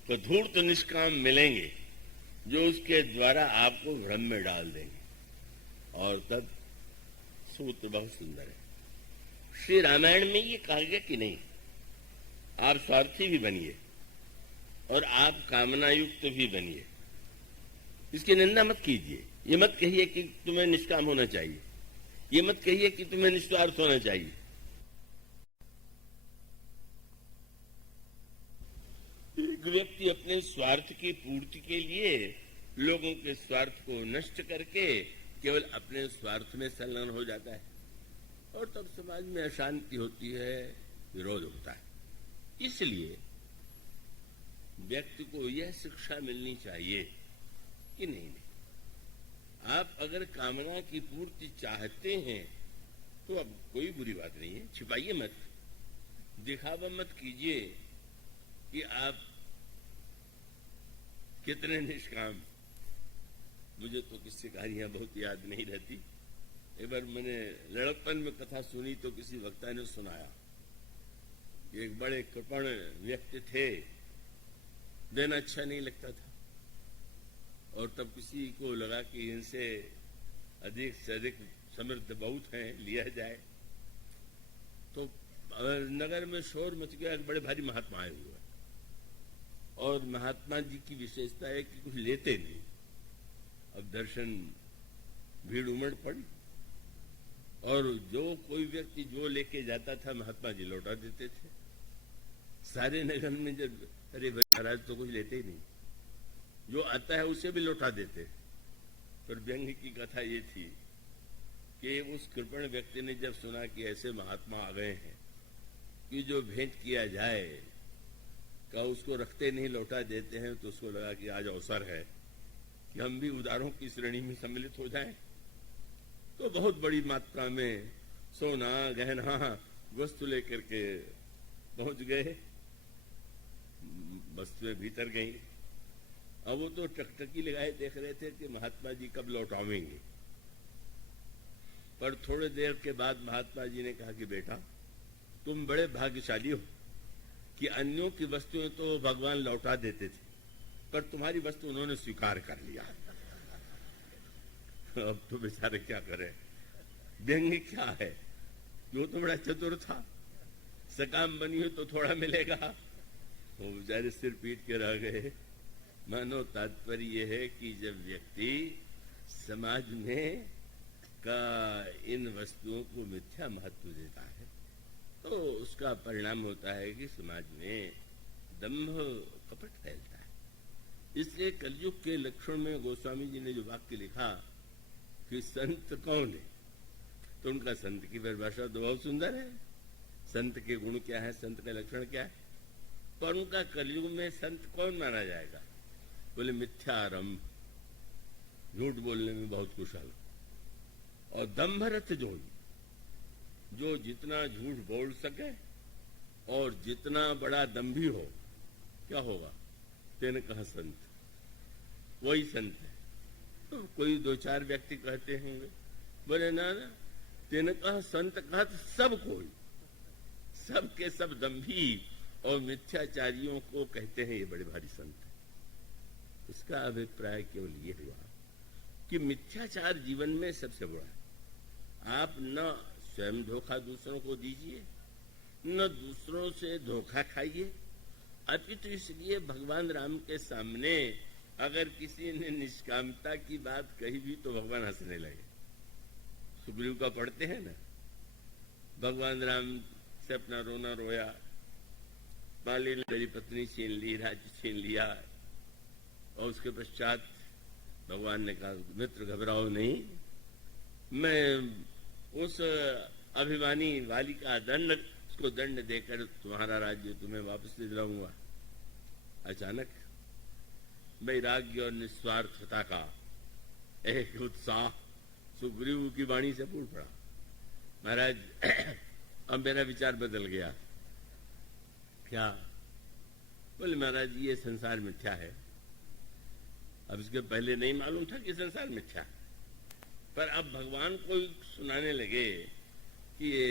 तो धूर्त निष्काम मिलेंगे जो उसके द्वारा आपको भ्रम में डाल देंगे। और तब सूत्र बहुत सुंदर है। श्री रामायण में ये कहा गया कि नहीं, आप स्वार्थी भी बनिए और आप कामना युक्त भी बनिए, इसकी निंदा मत कीजिए। ये मत कहिए कि तुम्हें निष्काम होना चाहिए, ये मत कहिए कि तुम्हें निस्वार्थ होना चाहिए। एक व्यक्ति अपने स्वार्थ की पूर्ति के लिए लोगों के स्वार्थ को नष्ट करके केवल अपने स्वार्थ में संलग्न हो जाता है और तब समाज में अशांति होती है, विरोध होता है। इसलिए व्यक्ति को यह शिक्षा मिलनी चाहिए कि नहीं, आप अगर कामना की पूर्ति चाहते हैं तो अब कोई बुरी बात नहीं है, छिपाइए मत, दिखावा मत कीजिए कि आप कितने निष्काम। मुझे तो किससे कहानियां बहुत याद नहीं रहती। एक बार मैंने लड़कपन में कथा सुनी तो किसी वक्ता ने सुनाया, एक बड़े कृपण व्यक्ति थे, दिन अच्छा नहीं लगता था और तब किसी को लगा कि इनसे अधिक से अधिक समृद्ध बहुत हैं, लिया जाए। तो नगर में शोर मच गया, बड़े भारी महात्मा आए हुए और महात्मा जी की विशेषता है कि कुछ लेते नहीं। अब दर्शन भीड़ उमड़ पड़ी और जो कोई व्यक्ति जो लेके जाता था महात्मा जी लौटा देते थे। सारे नगर में जब अरे भाई महाराज तो कुछ लेते ही नहीं, जो आता है उसे भी लौटा देते। पर व्यंग्य की कथा ये थी कि उस कृपण व्यक्ति ने जब सुना कि ऐसे महात्मा आ गए हैं कि जो भेंट किया जाए का उसको रखते नहीं, लौटा देते हैं, तो उसको लगा कि आज अवसर है कि हम भी उदारों की श्रेणी में सम्मिलित हो जाएं। तो बहुत बड़ी मात्रा में सोना गहना वस्तु लेकर के पहुंच गए, वस्तुएं भीतर गई। अब वो तो टकटकी लगाए देख रहे थे कि महात्मा जी कब लौटावेंगे। पर थोड़ी देर के बाद महात्मा जी ने कहा कि बेटा तुम बड़े भाग्यशाली हो कि अन्यों की वस्तुएं तो भगवान लौटा देते थे, पर तुम्हारी वस्तु उन्होंने स्वीकार कर लिया। अब तो बेचारे क्या करें। व्यंग्य क्या है, जो तो बड़ा चतुर था, सकाम बनी हो तो थोड़ा मिलेगा, वो बेचारे सिर पीट के रह गए। मानो तात्पर्य यह है कि जब व्यक्ति समाज में का इन वस्तुओं को मिथ्या महत्व देता है तो उसका परिणाम होता है कि समाज में दंभ कपट फैलता है। इसलिए कलयुग के लक्षण में गोस्वामी जी ने जो वाक्य लिखा कि संत कौन है, तो उनका संत की परिभाषा तो बहुत सुंदर है। संत के गुण क्या है, संत का लक्षण क्या है, पर उनका कलयुग में संत कौन माना जाएगा? बोले मिथ्यारंभ, झूठ बोलने में बहुत कुशल, और दंभरथ जो जितना झूठ बोल सके और जितना बड़ा दंभी हो, क्या होगा? तेने कहा संत, वही संत है। तो कोई दो चार व्यक्ति कहते होंगे, बोले ना ना, तेने कहा संत कहा तो सब कोई, सब के सब दंभी और मिथ्याचारियों को कहते हैं ये बड़े भारी संत है। इसका अभिप्राय केवल ये हुआ कि मिथ्याचार जीवन में सबसे बुरा है। आप न स्वयं धोखा दूसरों को दीजिए, न दूसरों से धोखा खाइए। अपितु इसलिए भगवान राम के सामने अगर किसी ने निष्कामता की बात कही भी तो भगवान हंसने लगे। सुग्रीव का पढ़ते हैं ना, भगवान राम से अपना रोना रोया, बाली ने मेरी पत्नी छीन ली, राज्य छीन लिया, और उसके पश्चात भगवान ने कहा मित्र घबराओ नहीं, मैं उस अभिमानी वाली का उसको दंड देकर तुम्हारा राज्य तुम्हें वापस ले दिलाऊंगा। अचानक वैराग्य और निस्वार्थता का एक उत्साह सुग्रीव की वाणी से फूट पड़ा। महाराज अब मेरा विचार बदल गया। क्या? बोले महाराज ये संसार मिथ्या है। अब इसके पहले नहीं मालूम था कि संसार मिथ्या, पर अब भगवान को सुनाने लगे कि ये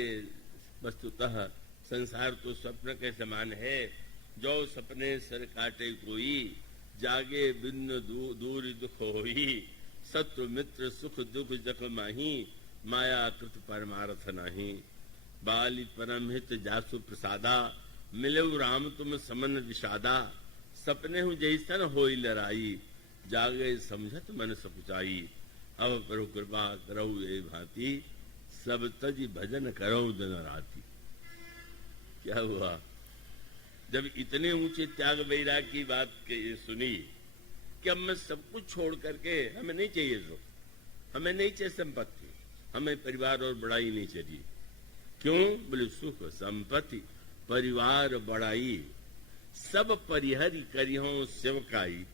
वस्तुतः संसार तो स्वप्न के समान है। जो सपने सर काटे कोई, जागे बिन्न दूर दुख होई, शत्रु मित्र सुख दुख जख माही, माया कृत परमार्थ नाही। बाली परमहित जासु प्रसादा, मिलऊ राम तुम समन विषादा। सपने हूँ जैसन होई लड़ाई, जागे समझत मन सकुचाई। अब प्रभु कृपा करऊ ए भांति, सब तज भजन करऊ दिन राती। क्या हुआ? जब इतने ऊंचे त्याग वैराग की बात सुनी कि अब मैं सब कुछ छोड़ करके, हमें नहीं चाहिए सुख, हमें नहीं चाहिए संपत्ति, हमें परिवार और बड़ाई नहीं चाहिए। क्यों? बोले सुख संपत्ति परिवार बड़ाई, सब परिहरि करिहों सेवकाई।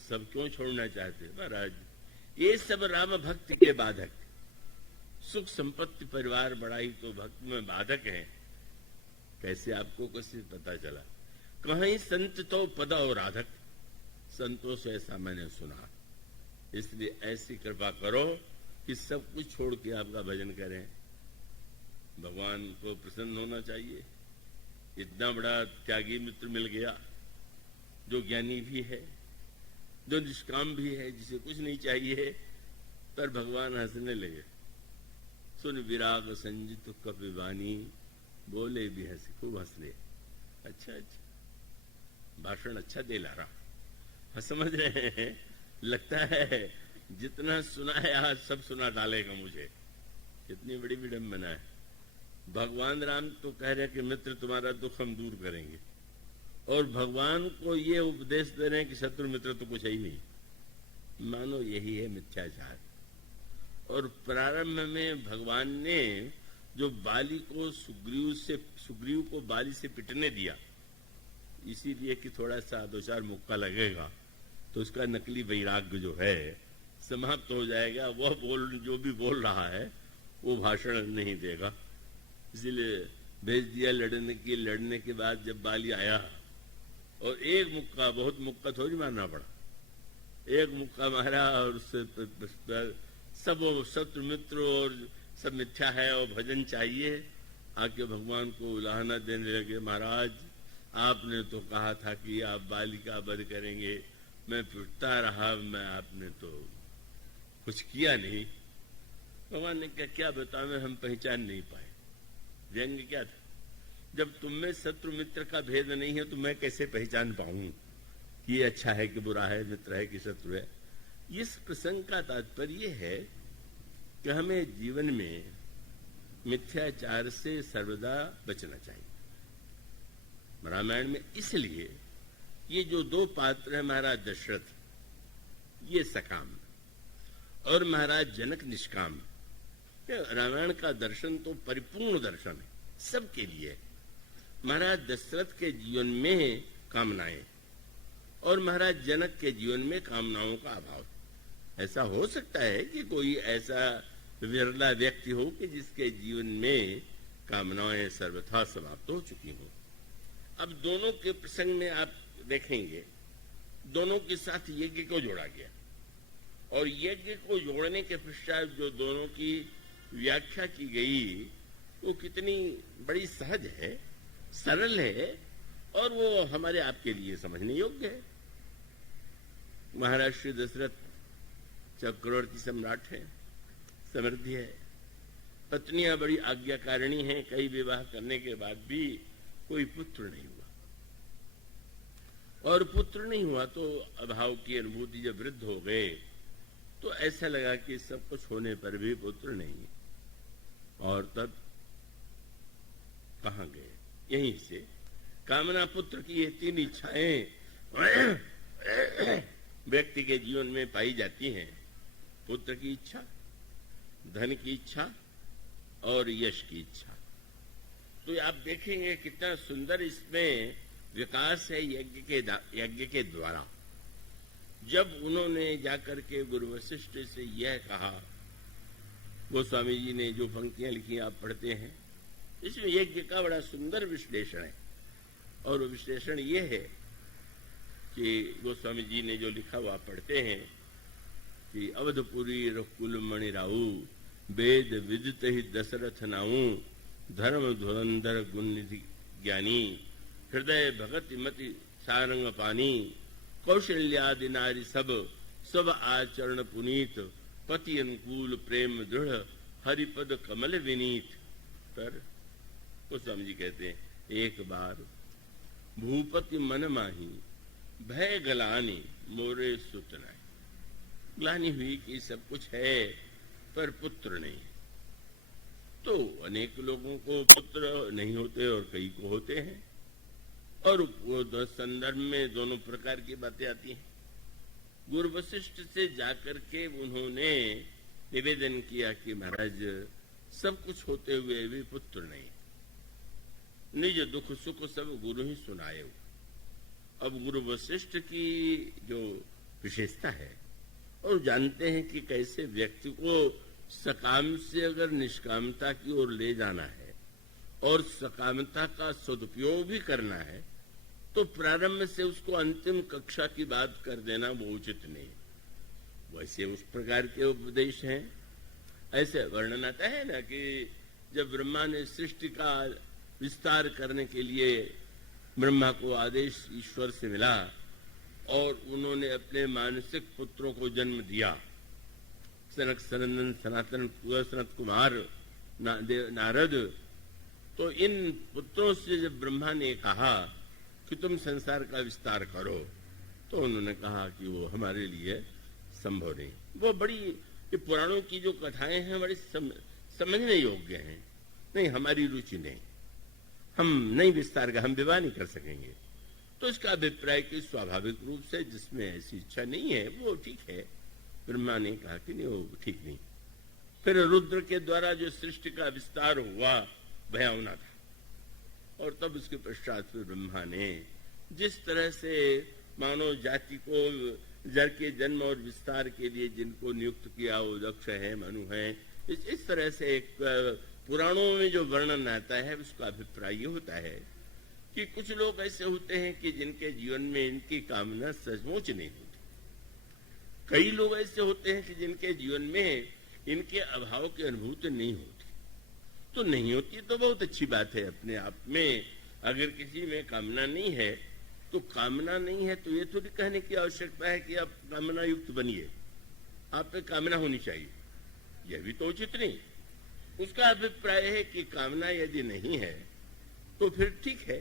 सब क्यों छोड़ना चाहते महाराज? ये सब राम भक्त के बाधक। सुख संपत्ति परिवार बड़ाई तो भक्त में बाधक है। कैसे? आपको कैसे पता चला? कहीं संत तो पद और राधक, संतों से ऐसा मैंने सुना। इसलिए ऐसी कृपा करो कि सब कुछ छोड़ के आपका भजन करें। भगवान को प्रसन्न होना चाहिए। इतना बड़ा त्यागी मित्र मिल गया, जो ज्ञानी भी है, जो निष्काम भी है, जिसे कुछ नहीं चाहिए, पर भगवान हंसने लगे। सुन विराग संजित कपिवानी, बोले भी हंसी, खूब हंस ले। अच्छा अच्छा, भाषण अच्छा दे ला रहा। हाँ, समझ रहे हैं, लगता है जितना सुना है आज सब सुना डालेगा मुझे। कितनी बड़ी विडंबना है। भगवान राम तो कह रहे कि मित्र तुम्हारा दुख हम दूर करेंगे, और भगवान को ये उपदेश दे रहे हैं कि शत्रु मित्र तो कुछ है ही नहीं। मानो यही है मिथ्याचार। और प्रारंभ में भगवान ने जो बाली को सुग्रीव को बाली से पिटने दिया, इसीलिए कि थोड़ा सा दो चार मुक्का लगेगा तो उसका नकली वैराग्य जो है समाप्त हो जाएगा। वह जो भी बोल रहा है वो भाषण नहीं देगा, इसीलिए भेज दिया लड़ने के बाद जब बाली आया और एक मुक्का, बहुत मुक्का थोड़ी मारना पड़ा, एक मुक्का मारा और उससे सब शत्रु मित्र और सब मिथ्या है और भजन चाहिए, आके भगवान को उलाहना देने लगे। महाराज आपने तो कहा था कि आप बाली का वध करेंगे, मैं पिटता रहा, मैं आपने तो कुछ किया नहीं। भगवान ने क्या बतावे, हम पहचान नहीं पाए। व्यंग क्या था? जब तुम में शत्रु मित्र का भेद नहीं है तो मैं कैसे पहचान पाऊं कि ये अच्छा है कि बुरा है, मित्र है कि शत्रु है। इस प्रसंग का तात्पर्य है कि हमें जीवन में मिथ्याचार से सर्वदा बचना चाहिए। रामायण में इसलिए ये जो दो पात्र है, महाराज दशरथ ये सकाम और महाराज जनक निष्काम। रामायण का दर्शन तो परिपूर्ण दर्शन है, सबके लिए। महाराज दशरथ के जीवन में कामनाएं और महाराज जनक के जीवन में कामनाओं का अभाव। ऐसा हो सकता है कि कोई ऐसा विरला व्यक्ति हो कि जिसके जीवन में कामनाएं सर्वथा समाप्त हो चुकी हो। अब दोनों के प्रसंग में आप देखेंगे, दोनों के साथ यज्ञ को जोड़ा गया, और यज्ञ को जोड़ने के पश्चात जो दोनों की व्याख्या की गई वो कितनी बड़ी सहज है, सरल है, और वो हमारे आपके लिए समझने योग्य है। महाराज श्री दशरथ चक्रवर्ती सम्राट है, समृद्धि है, पत्नियां बड़ी आज्ञाकारिणी हैं, कई विवाह करने के बाद भी कोई पुत्र नहीं हुआ, और पुत्र नहीं हुआ तो अभाव की अनुभूति जब वृद्ध हो गए तो ऐसा लगा कि सब कुछ होने पर भी पुत्र नहीं, और तब कहां गए? यहीं से कामना पुत्र की ये तीन इच्छाएं व्यक्ति के जीवन में पाई जाती हैं। पुत्र की इच्छा, धन की इच्छा और यश की इच्छा। तो आप देखेंगे कितना सुंदर इसमें विकास है यज्ञ के द्वारा। जब उन्होंने जाकर के गुरु वशिष्ठ से यह कहा, गोस्वामी जी ने जो पंक्तियां लिखी आप पढ़ते हैं, इसमें यज्ञ का बड़ा सुंदर विश्लेषण है, और विश्लेषण यह है कि गोस्वामी जी ने जो लिखा हुआ पढ़ते हैं कि अवधपुरी रघुकुल मणि राऊ, वेद विदित ही दशरथ नाऊ, धर्म धुरंधर गुण निधि ज्ञानी, हृदय भगत मति सारंग पानी, कौशल्यादि नारी सब आचरण पुनीत, पति अनुकूल प्रेम दृढ़, हरिपद कमल विनीत। पर गोस्वामी जी कहते हैं, एक बार भूपति मन माही, भय गलानी मोरे सुत नाई। ग्लानि हुई कि सब कुछ है पर पुत्र नहीं। तो अनेक लोगों को पुत्र नहीं होते और कई को होते हैं, और वो संदर्भ में दोनों प्रकार की बातें आती हैं। गुरु वशिष्ठ से जाकर के उन्होंने निवेदन किया कि महाराज सब कुछ होते हुए भी पुत्र नहीं, निज दुख सुख सब गुरु ही सुनाए। अब गुरु वशिष्ठ की जो विशेषता है, और जानते हैं कि कैसे व्यक्ति को सकाम से अगर निष्कामता की ओर ले जाना है और सकामता का सदुपयोग भी करना है, तो प्रारंभ से उसको अंतिम कक्षा की बात कर देना वो उचित नहीं। वैसे उस प्रकार के उपदेश हैं। ऐसे वर्णन आता है ना कि जब ब्रह्मा ने सृष्टि का विस्तार करने के लिए ब्रह्मा को आदेश ईश्वर से मिला और उन्होंने अपने मानसिक पुत्रों को जन्म दिया, सनक सनंदन सनातन सनत कुमार नारद, तो इन पुत्रों से जब ब्रह्मा ने कहा कि तुम संसार का विस्तार करो, तो उन्होंने कहा कि वो हमारे लिए संभव नहीं। वो बड़ी ये पुराणों की जो कथाएं हैं बड़ी समझने योग्य हैं, नहीं हमारी रुचि नहीं, हम नहीं विस्तार का, हम विवाह नहीं कर सकेंगे। तो इसका अभिप्राय कि स्वाभाविक रूप से जिसमें ऐसी इच्छा नहीं है वो ठीक है। ब्रह्मा ने कहा कि नहीं वो ठीक नहीं। फिर रुद्र के द्वारा जो सृष्टि का विस्तार हुआ भयावना था, और तब उसके पश्चात फिर ब्रह्मा ने जिस तरह से मानव जाति को जड़ के जन्म और विस्तार के लिए जिनको नियुक्त किया, वो दक्ष है, मनु है, इस तरह से एक पुराणों में जो वर्णन आता है उसका अभिप्राय ये होता है कि कुछ लोग ऐसे होते हैं कि जिनके जीवन में इनकी कामना सचमुच नहीं होती। कई लोग ऐसे होते हैं कि जिनके जीवन में इनके अभाव की अनुभूति नहीं होती। तो नहीं होती तो बहुत अच्छी बात है अपने आप में। अगर किसी में कामना नहीं है तो कामना नहीं है तो ये थोड़ी कहने की आवश्यकता है कि आप कामना युक्त बनिए, आप पे कामना होनी चाहिए, यह भी तो उचित नहीं। उसका अभिप्राय है कि कामना यदि नहीं है तो फिर ठीक है,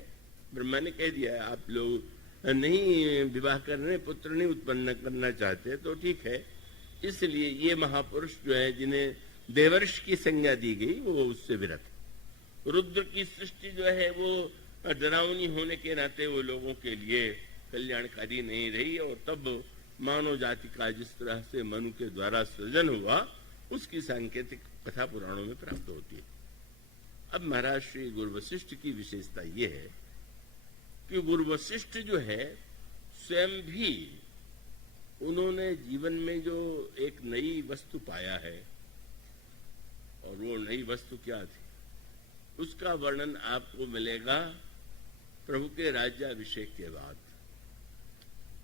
ब्रह्मा ने कह दिया आप लोग नहीं विवाह करने, पुत्र नहीं उत्पन्न करना चाहते तो ठीक है। इसलिए ये महापुरुष जो है जिन्हें देवर्ष की संज्ञा दी गई वो उससे विरत। रुद्र की सृष्टि जो है वो डरावनी होने के नाते वो लोगों के लिए कल्याणकारी नहीं रही, और तब मानव जाति का जिस तरह से मनु के द्वारा सृजन हुआ उसकी सांकेतिक कथा पुराणों में प्राप्त होती है। अब महाराज श्री गुरु वशिष्ठ की विशेषता ये है कि गुरु वशिष्ठ जो है स्वयं भी उन्होंने जीवन में जो एक नई वस्तु पाया है, और वो नई वस्तु क्या थी, उसका वर्णन आपको मिलेगा प्रभु के राज्याभिषेक के बाद।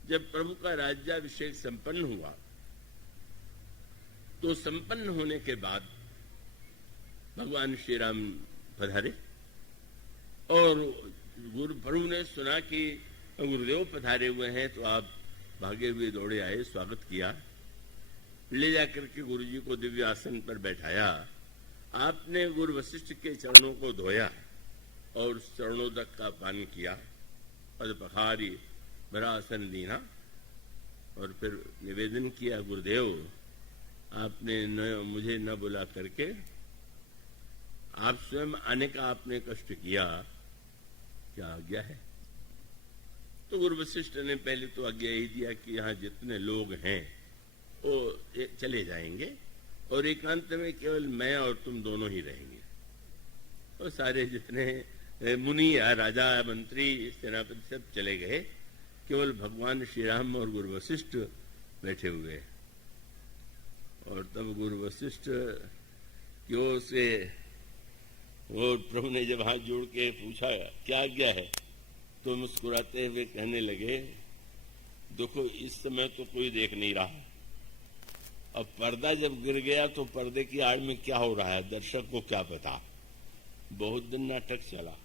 जब प्रभु का राज्याभिषेक संपन्न हुआ, तो संपन्न होने के बाद भगवान श्री राम पधारे और प्रभु ने सुना कि गुरुदेव पधारे हुए हैं, तो आप भागे हुए दौड़े आए, स्वागत किया, ले जाकर के गुरु जी को दिव्य आसन पर बैठाया। आपने गुरु वशिष्ठ के चरणों को धोया और उस चरणोदक का पान किया, पद पखारी भरा आसन दीना, और फिर निवेदन किया, गुरुदेव आपने मुझे न बुला करके आप स्वयं आने का आपने कष्ट किया, क्या आज्ञा है? तो गुरु वशिष्ठ ने पहले तो आज्ञा ही दिया कि यहाँ जितने लोग हैं वो चले जाएंगे और एकांत में केवल मैं और तुम दोनों ही रहेंगे। और सारे जितने मुनि या राजा मंत्री सेनापति सब चले गए, केवल भगवान श्री राम और गुरु वशिष्ठ बैठे हुए। और तब गुरु वशिष्ठ की ओर से वो प्रभु ने जब हाथ जोड़ के पूछा क्या आज्ञा है, तो मुस्कुराते हुए कहने लगे, देखो इस समय तो कोई देख नहीं रहा, अब पर्दा जब गिर गया तो पर्दे की आड़ में क्या हो रहा है दर्शक को क्या पता। बहुत दिन नाटक चला,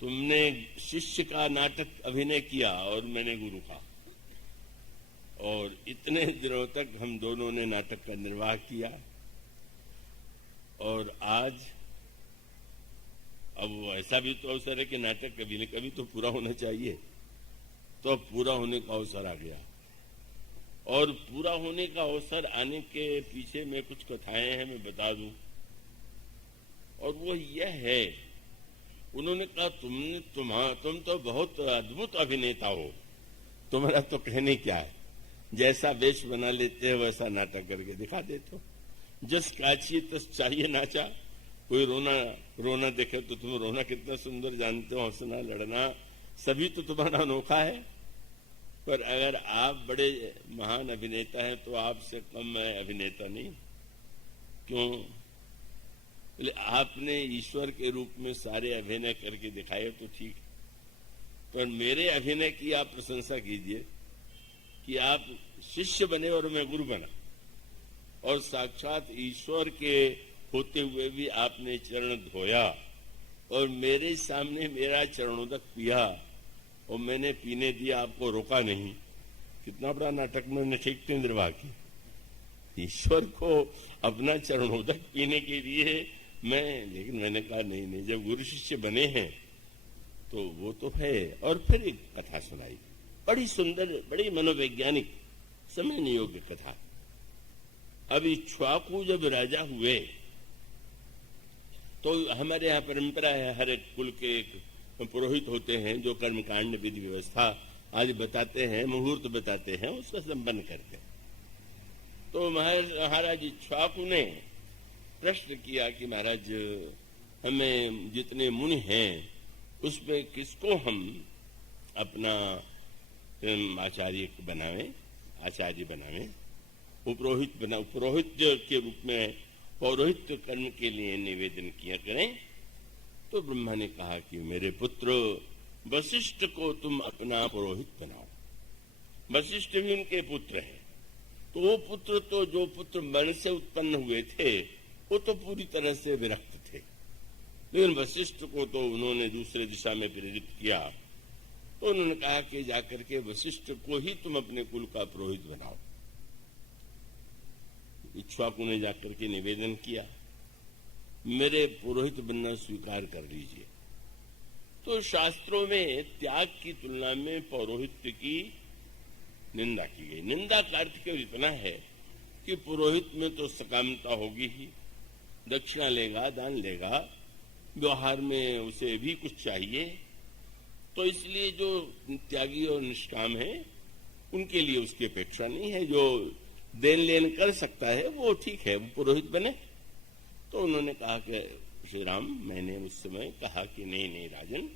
तुमने शिष्य का नाटक अभिनय किया और मैंने गुरु का, और इतने दिनों तक हम दोनों ने नाटक का निर्वाह किया, और आज अब ऐसा भी तो अवसर है कि नाटक कभी न कभी तो पूरा होना चाहिए, तो अब पूरा होने का अवसर आ गया। और पूरा होने का अवसर आने के पीछे में कुछ कथाएं हैं, मैं बता दूं। और वो यह है, उन्होंने कहा तुम तो बहुत अद्भुत अभिनेता हो, तुम्हारा तो कहने क्या है, जैसा वेश बना लेते हो वैसा नाटक करके दिखा देते हो, जस काचिए तस चाहिए नाचा। कोई रोना देखे तो तुम रोना कितना सुंदर जानते हो, हंसना लड़ना सभी तो तुम्हारा अनोखा है, पर अगर आप बड़े महान अभिनेता हैं तो आपसे कम मैं अभिनेता नहीं। क्यों? बोले आपने ईश्वर के रूप में सारे अभिनय करके दिखाए तो ठीक, पर मेरे अभिनय की आप प्रशंसा कीजिए कि आप शिष्य बने और मैं गुरु बना, और साक्षात ईश्वर के होते हुए भी आपने चरण धोया और मेरे सामने मेरा चरणोदक पिया, और मैंने पीने दिया, आपको रोका नहीं। कितना बड़ा नाटक मैंने ठीक निर्वाह की। ईश्वर को अपना चरणोदक पीने के लिए लेकिन मैंने कहा नहीं, जब गुरु शिष्य बने हैं तो वो तो है। और फिर एक कथा सुनाई, बड़ी सुंदर, बड़ी मनोवैज्ञानिक, समझने योग्य कथा। अब इक्ष्वाकु जब राजा हुए तो हमारे यहाँ परंपरा है, हर एक कुल के एक पुरोहित होते हैं जो कर्मकांड विधि व्यवस्था आज बताते हैं, मुहूर्त बताते हैं, उसका संपन्न करते हैं। तो महाराज इक्ष्वाकु ने प्रश्न किया कि महाराज हमें जितने मुनि हैं उसमें किसको हम अपना आचार्य बनावें, पुरोहित के रूप में पौरोहित्य कर्म के लिए निवेदन किया करें। तो ब्रह्मा ने कहा कि मेरे पुत्र वशिष्ठ को तुम अपना पुरोहित बनाओ। वशिष्ठ भी उनके पुत्र हैं, तो वो पुत्र तो जो पुत्र मन से उत्पन्न हुए थे वो तो पूरी तरह से विरक्त थे, लेकिन वशिष्ठ को तो उन्होंने दूसरे दिशा में प्रेरित किया। तो उन्होंने कहा कि जाकर के वशिष्ठ को ही तुम अपने कुल का पुरोहित बनाओ। इक्ष्वाकु ने जाकर के निवेदन किया, मेरे पुरोहित बनना स्वीकार कर लीजिए। तो शास्त्रों में त्याग की तुलना में पौरोहित्य की निंदा की गई। निंदा का अर्थ केवल इतना है कि पुरोहित में तो सकामता होगी ही, दक्षिणा लेगा, दान लेगा, व्यवहार में उसे भी कुछ चाहिए, तो इसलिए जो त्यागी और निष्काम है उनके लिए उसकी अपेक्षा नहीं है। जो देन लेन कर सकता है वो ठीक है, वो पुरोहित बने। तो उन्होंने कहा कि श्री राम, मैंने उस समय कहा कि नहीं राजन,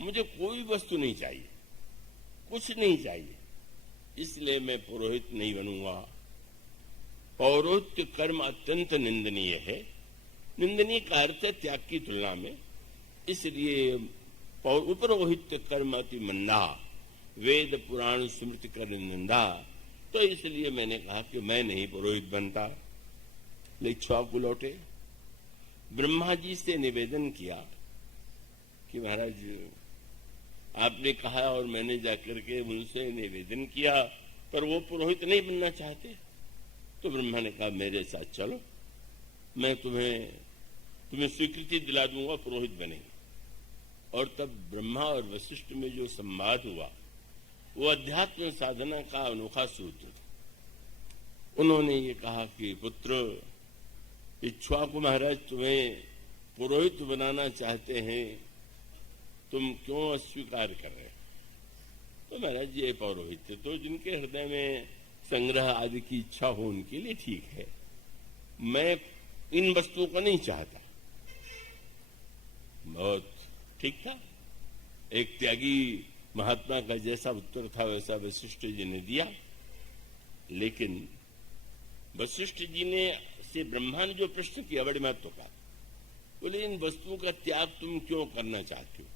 मुझे कोई वस्तु नहीं चाहिए, कुछ नहीं चाहिए, इसलिए मैं पुरोहित नहीं बनूंगा। पौरोहित्य कर्म अत्यंत निंदनीय है। निंदनीय का अर्थ है त्याग की तुलना में, इसलिए उपरोहित्य कर्म अति मंदा, वेद पुराण स्मृति कर निंदा। तो इसलिए मैंने कहा कि मैं नहीं पुरोहित बनता। इक्ष्वाकु लौटे, ब्रह्मा जी से निवेदन किया कि महाराज आपने कहा और मैंने जाकर के उनसे निवेदन किया, पर वो पुरोहित नहीं बनना चाहते। तो ब्रह्मा ने कहा मेरे साथ चलो, मैं तुम्हें स्वीकृति दिला दूंगा, पुरोहित बनेंगे। और तब ब्रह्मा और वशिष्ठ में जो संवाद हुआ वो अध्यात्म साधना का अनोखा सूत्र था। उन्होंने ये कहा कि पुत्र, इक्ष्वाकु महाराज तुम्हें पुरोहित बनाना चाहते हैं, तुम क्यों अस्वीकार कर रहे हो? तो महाराज ये पौरोहित्य तो जिनके हृदय में संग्रह आदि की इच्छा हो उनके लिए ठीक है, मैं इन वस्तुओं को नहीं चाहता। बहुत ठीक था। एक त्यागी महात्मा का जैसा उत्तर था वैसा वशिष्ठ जी ने दिया। लेकिन वशिष्ठ जी ने से ब्रह्मा ने जो प्रश्न किया बड़े महत्व का, बोले इन वस्तुओं का त्याग तुम क्यों करना चाहते हो?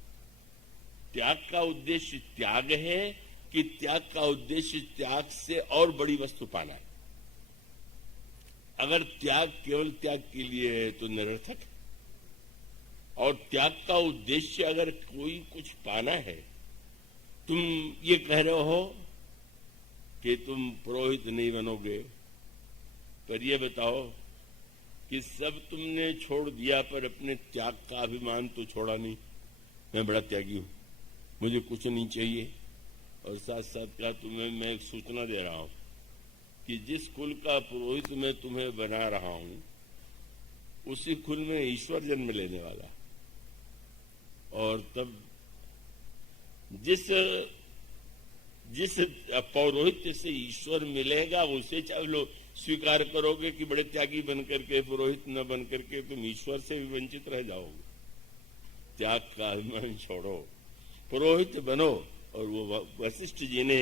त्याग का उद्देश्य त्याग है कि त्याग का उद्देश्य त्याग से और बड़ी वस्तु पाना है? अगर त्याग केवल त्याग के लिए है तो निरर्थक, और त्याग का उद्देश्य अगर कोई कुछ पाना है, तुम ये कह रहे हो कि तुम पुरोहित नहीं बनोगे, पर ये बताओ कि सब तुमने छोड़ दिया पर अपने त्याग का अभिमान तो छोड़ा नहीं। मैं बड़ा त्यागी हूं, मुझे कुछ नहीं चाहिए। और साथ साथ क्या तुम्हें मैं एक सूचना दे रहा हूं कि जिस कुल का पुरोहित मैं तुम्हें बना रहा हूं उसी कुल में ईश्वर जन्म लेने वाला। और तब जिस पौरोहित्य से ईश्वर मिलेगा उसे चाहे लो स्वीकार करोगे कि बड़े त्यागी बनकर के पुरोहित न बनकर के तुम ईश्वर से भी वंचित रह जाओगे। त्याग का अभिमान छोड़ो, पुरोहित बनो। और वो वशिष्ठ जी ने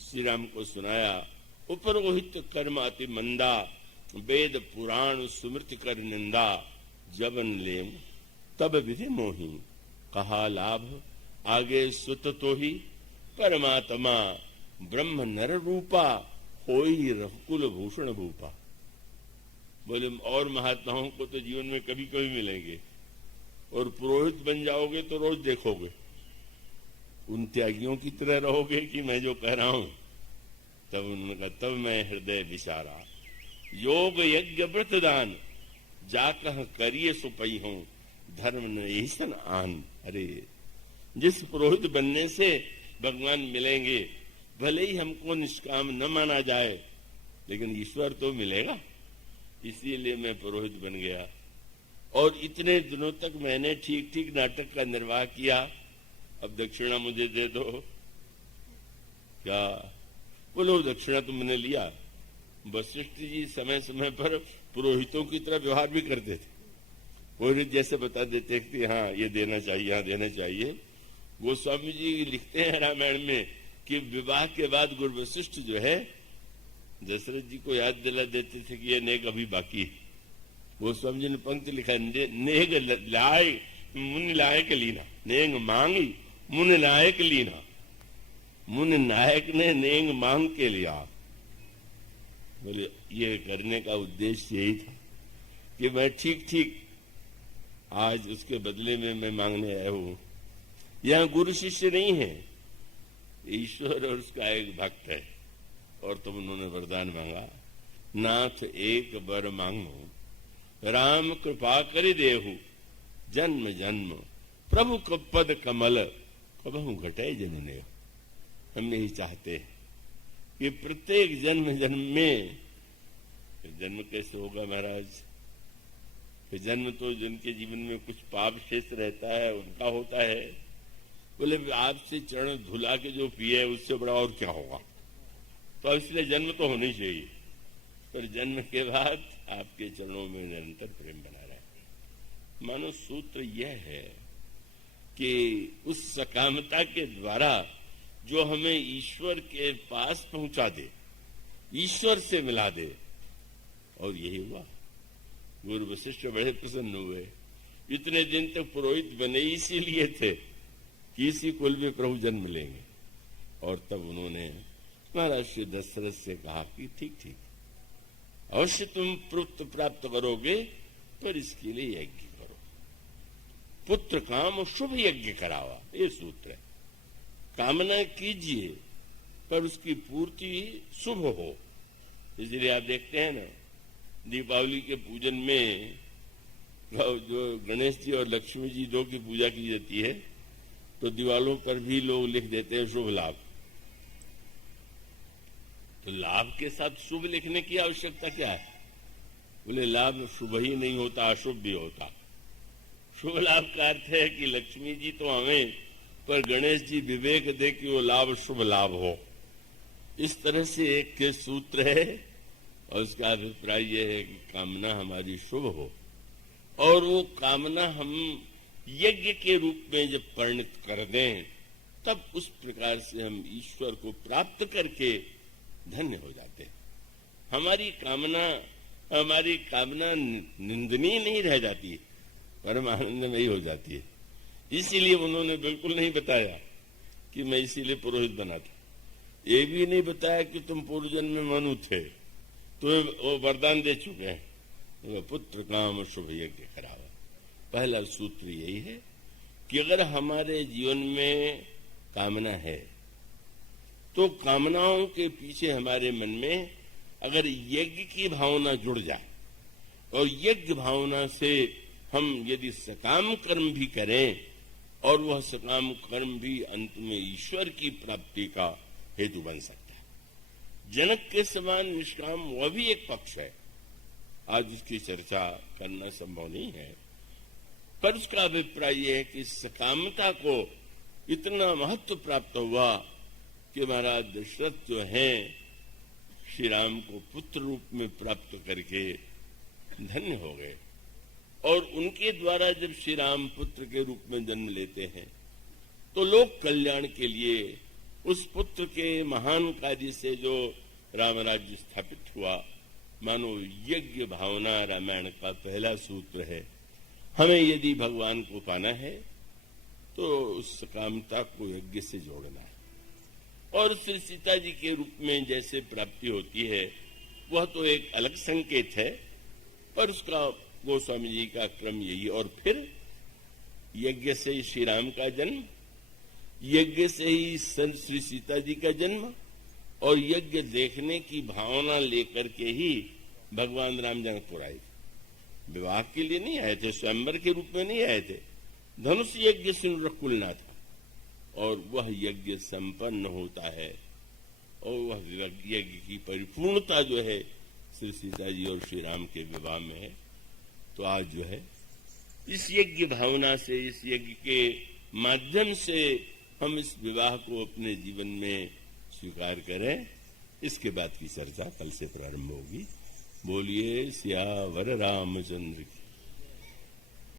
श्री राम को सुनाया, उपरोहित कर्म अति मंदा, वेद पुराण स्मृति कर निंदा, जबन लेम तब विधि मोही, कहा लाभ आगे सुत तो ही, परमात्मा ब्रह्म नर रूपा, होई रघुकुल भूषण भूपा। बोले और महात्माओं को तो जीवन में कभी कभी मिलेंगे, और पुरोहित बन जाओगे तो रोज देखोगे। उन त्यागियों की तरह रहोगे कि मैं जो कह रहा हूं? तब उन्होंने कहा तब मैं हृदय विचारा, योग यज्ञ व्रत दान, जाकह करिए सुपई हूं, धर्म न आन। अरे जिस पुरोहित बनने से भगवान मिलेंगे, भले ही हमको निष्काम न माना जाए, लेकिन ईश्वर तो मिलेगा। इसीलिए मैं पुरोहित बन गया। और इतने दिनों तक मैंने ठीक ठीक नाटक का निर्वाह किया, अब दक्षिणा मुझे दे दो। क्या बोलो, दक्षिणा तुमने लिया। वशिष्ठ जी समय समय पर पुरोहितों की तरह व्यवहार भी करते थे। पुरोहित जैसे बता देते कि हाँ ये देना चाहिए, यहाँ देना चाहिए। गोस्वामी जी लिखते हैं रामायण में कि विवाह के बाद गुरु वशिष्ठ जो है दशरथ जी को याद दिला देते थे कि ये नेग अभी बाकी। गोस्वामी जी ने पंक्ति लिखा, नेग लाए मुनि लायक लीना, नेग मांगी मुनि नायक लीना। मुनि नायक ने नेग मांग के लिया। बोले ये करने का उद्देश्य यही था कि मैं ठीक ठीक आज उसके बदले में मैं मांगने आया हूं। यहां गुरु शिष्य नहीं है, ईश्वर और उसका एक भक्त है। और तब उन्होंने वरदान मांगा, नाथ एक बर मांगो, राम कृपा करि देहु, जन्म जन्म प्रभु पद कमल, कबहु घटे जनने। हम यही चाहते हैं कि प्रत्येक जन्म जन्म में, जन्म कैसे होगा महाराज? जन्म तो जिनके जीवन में कुछ पाप शेष रहता है उनका होता है। बोले आपसे चरण धुला के जो पिए उससे बड़ा और क्या होगा? तो इसलिए जन्म तो होनी चाहिए, पर जन्म के बाद आपके चरणों में निरंतर प्रेम बना रहे। मानो सूत्र यह है कि उस सकामता के द्वारा जो हमें ईश्वर के पास पहुंचा दे, ईश्वर से मिला दे। और यही हुआ। गुरु वशिष्ठ बड़े प्रसन्न हुए। इतने दिन तक पुरोहित बने इसीलिए थे कि इसी कुल में प्रभु जन्म लेंगे। और तब उन्होंने महाराज श्री दशरथ से कहा कि ठीक ठीक, अवश्य तुम पुत्र प्राप्त करोगे, पर इसके लिए यज्ञ करो। पुत्र काम शुभ यज्ञ करावा, ये सूत्र है। कामना कीजिए पर उसकी पूर्ति शुभ हो। इसलिए आप देखते हैं ना, दीपावली के पूजन में जो गणेश जी और लक्ष्मी जी दो की पूजा की जाती है, तो दीवालों पर भी लोग लिख देते हैं शुभ लाभ। तो लाभ के साथ शुभ लिखने की आवश्यकता क्या है? बोले लाभ शुभ ही नहीं होता, अशुभ भी होता। शुभ लाभ का अर्थ है कि लक्ष्मी जी तो हमें, पर गणेश जी विवेक दे कि वो लाभ शुभ लाभ हो। इस तरह से एक के सूत्र है और उसका अभिप्राय यह है कि कामना हमारी शुभ हो, और वो कामना हम यज्ञ के रूप में जब परिणत कर दें, तब उस प्रकार से हम ईश्वर को प्राप्त करके धन्य हो जाते हैं। हमारी कामना निंदनीय नहीं रह जाती है, परम आनंदमयी हो जाती है। इसीलिए उन्होंने बिल्कुल नहीं बताया कि मैं इसीलिए पुरोहित बना था। ये भी नहीं बताया कि तुम पूर्व जन्म में मनु थे, तो वो वरदान दे चुके हैं, पुत्र काम शुभ यज्ञ करावा। पहला सूत्र यही है कि अगर हमारे जीवन में कामना है, तो कामनाओं के पीछे हमारे मन में अगर यज्ञ की भावना जुड़ जाए, और यज्ञ भावना से हम यदि सकाम कर्म भी करें, और वह सकाम कर्म भी अंत में ईश्वर की प्राप्ति का हेतु बन सकता है। जनक के समान निष्काम वह भी एक पक्ष है। आज इसकी चर्चा करना संभव नहीं है, पर उसका अभिप्राय यह है कि सकामता को इतना महत्व प्राप्त हुआ कि महाराज दशरथ जो हैं, श्री राम को पुत्र रूप में प्राप्त करके धन्य हो गए। और उनके द्वारा जब श्री राम पुत्र के रूप में जन्म लेते हैं, तो लोक कल्याण के लिए उस पुत्र के महान कार्य से जो राम राज्य स्थापित हुआ, मानो यज्ञ भावना रामायण का पहला सूत्र है। हमें यदि भगवान को पाना है, तो उस कामता को यज्ञ से जोड़ना है। और श्री सीता जी के रूप में जैसे प्राप्ति होती है, वह तो एक अलग संकेत है, पर उसका गोस्वामी जी का क्रम यही। और फिर यज्ञ से ही श्री राम का जन्म, यज्ञ से ही श्री सीता जी का जन्म, और यज्ञ देखने की भावना लेकर के ही भगवान राम जनकपुर आए थे। विवाह के लिए नहीं आए थे, स्वयंवर के रूप में नहीं आए थे। धनुष यज्ञ सिंह कुलना था, और वह यज्ञ संपन्न होता है, और वह यज्ञ की परिपूर्णता जो है श्री सीता जी और श्री राम के विवाह में है। तो आज जो है इस यज्ञ भावना से, इस यज्ञ के माध्यम से हम इस विवाह को अपने जीवन में स्वीकार करें। इसके बाद की चर्चा कल से प्रारंभ होगी। बोलिए सियावर रामचंद्र की।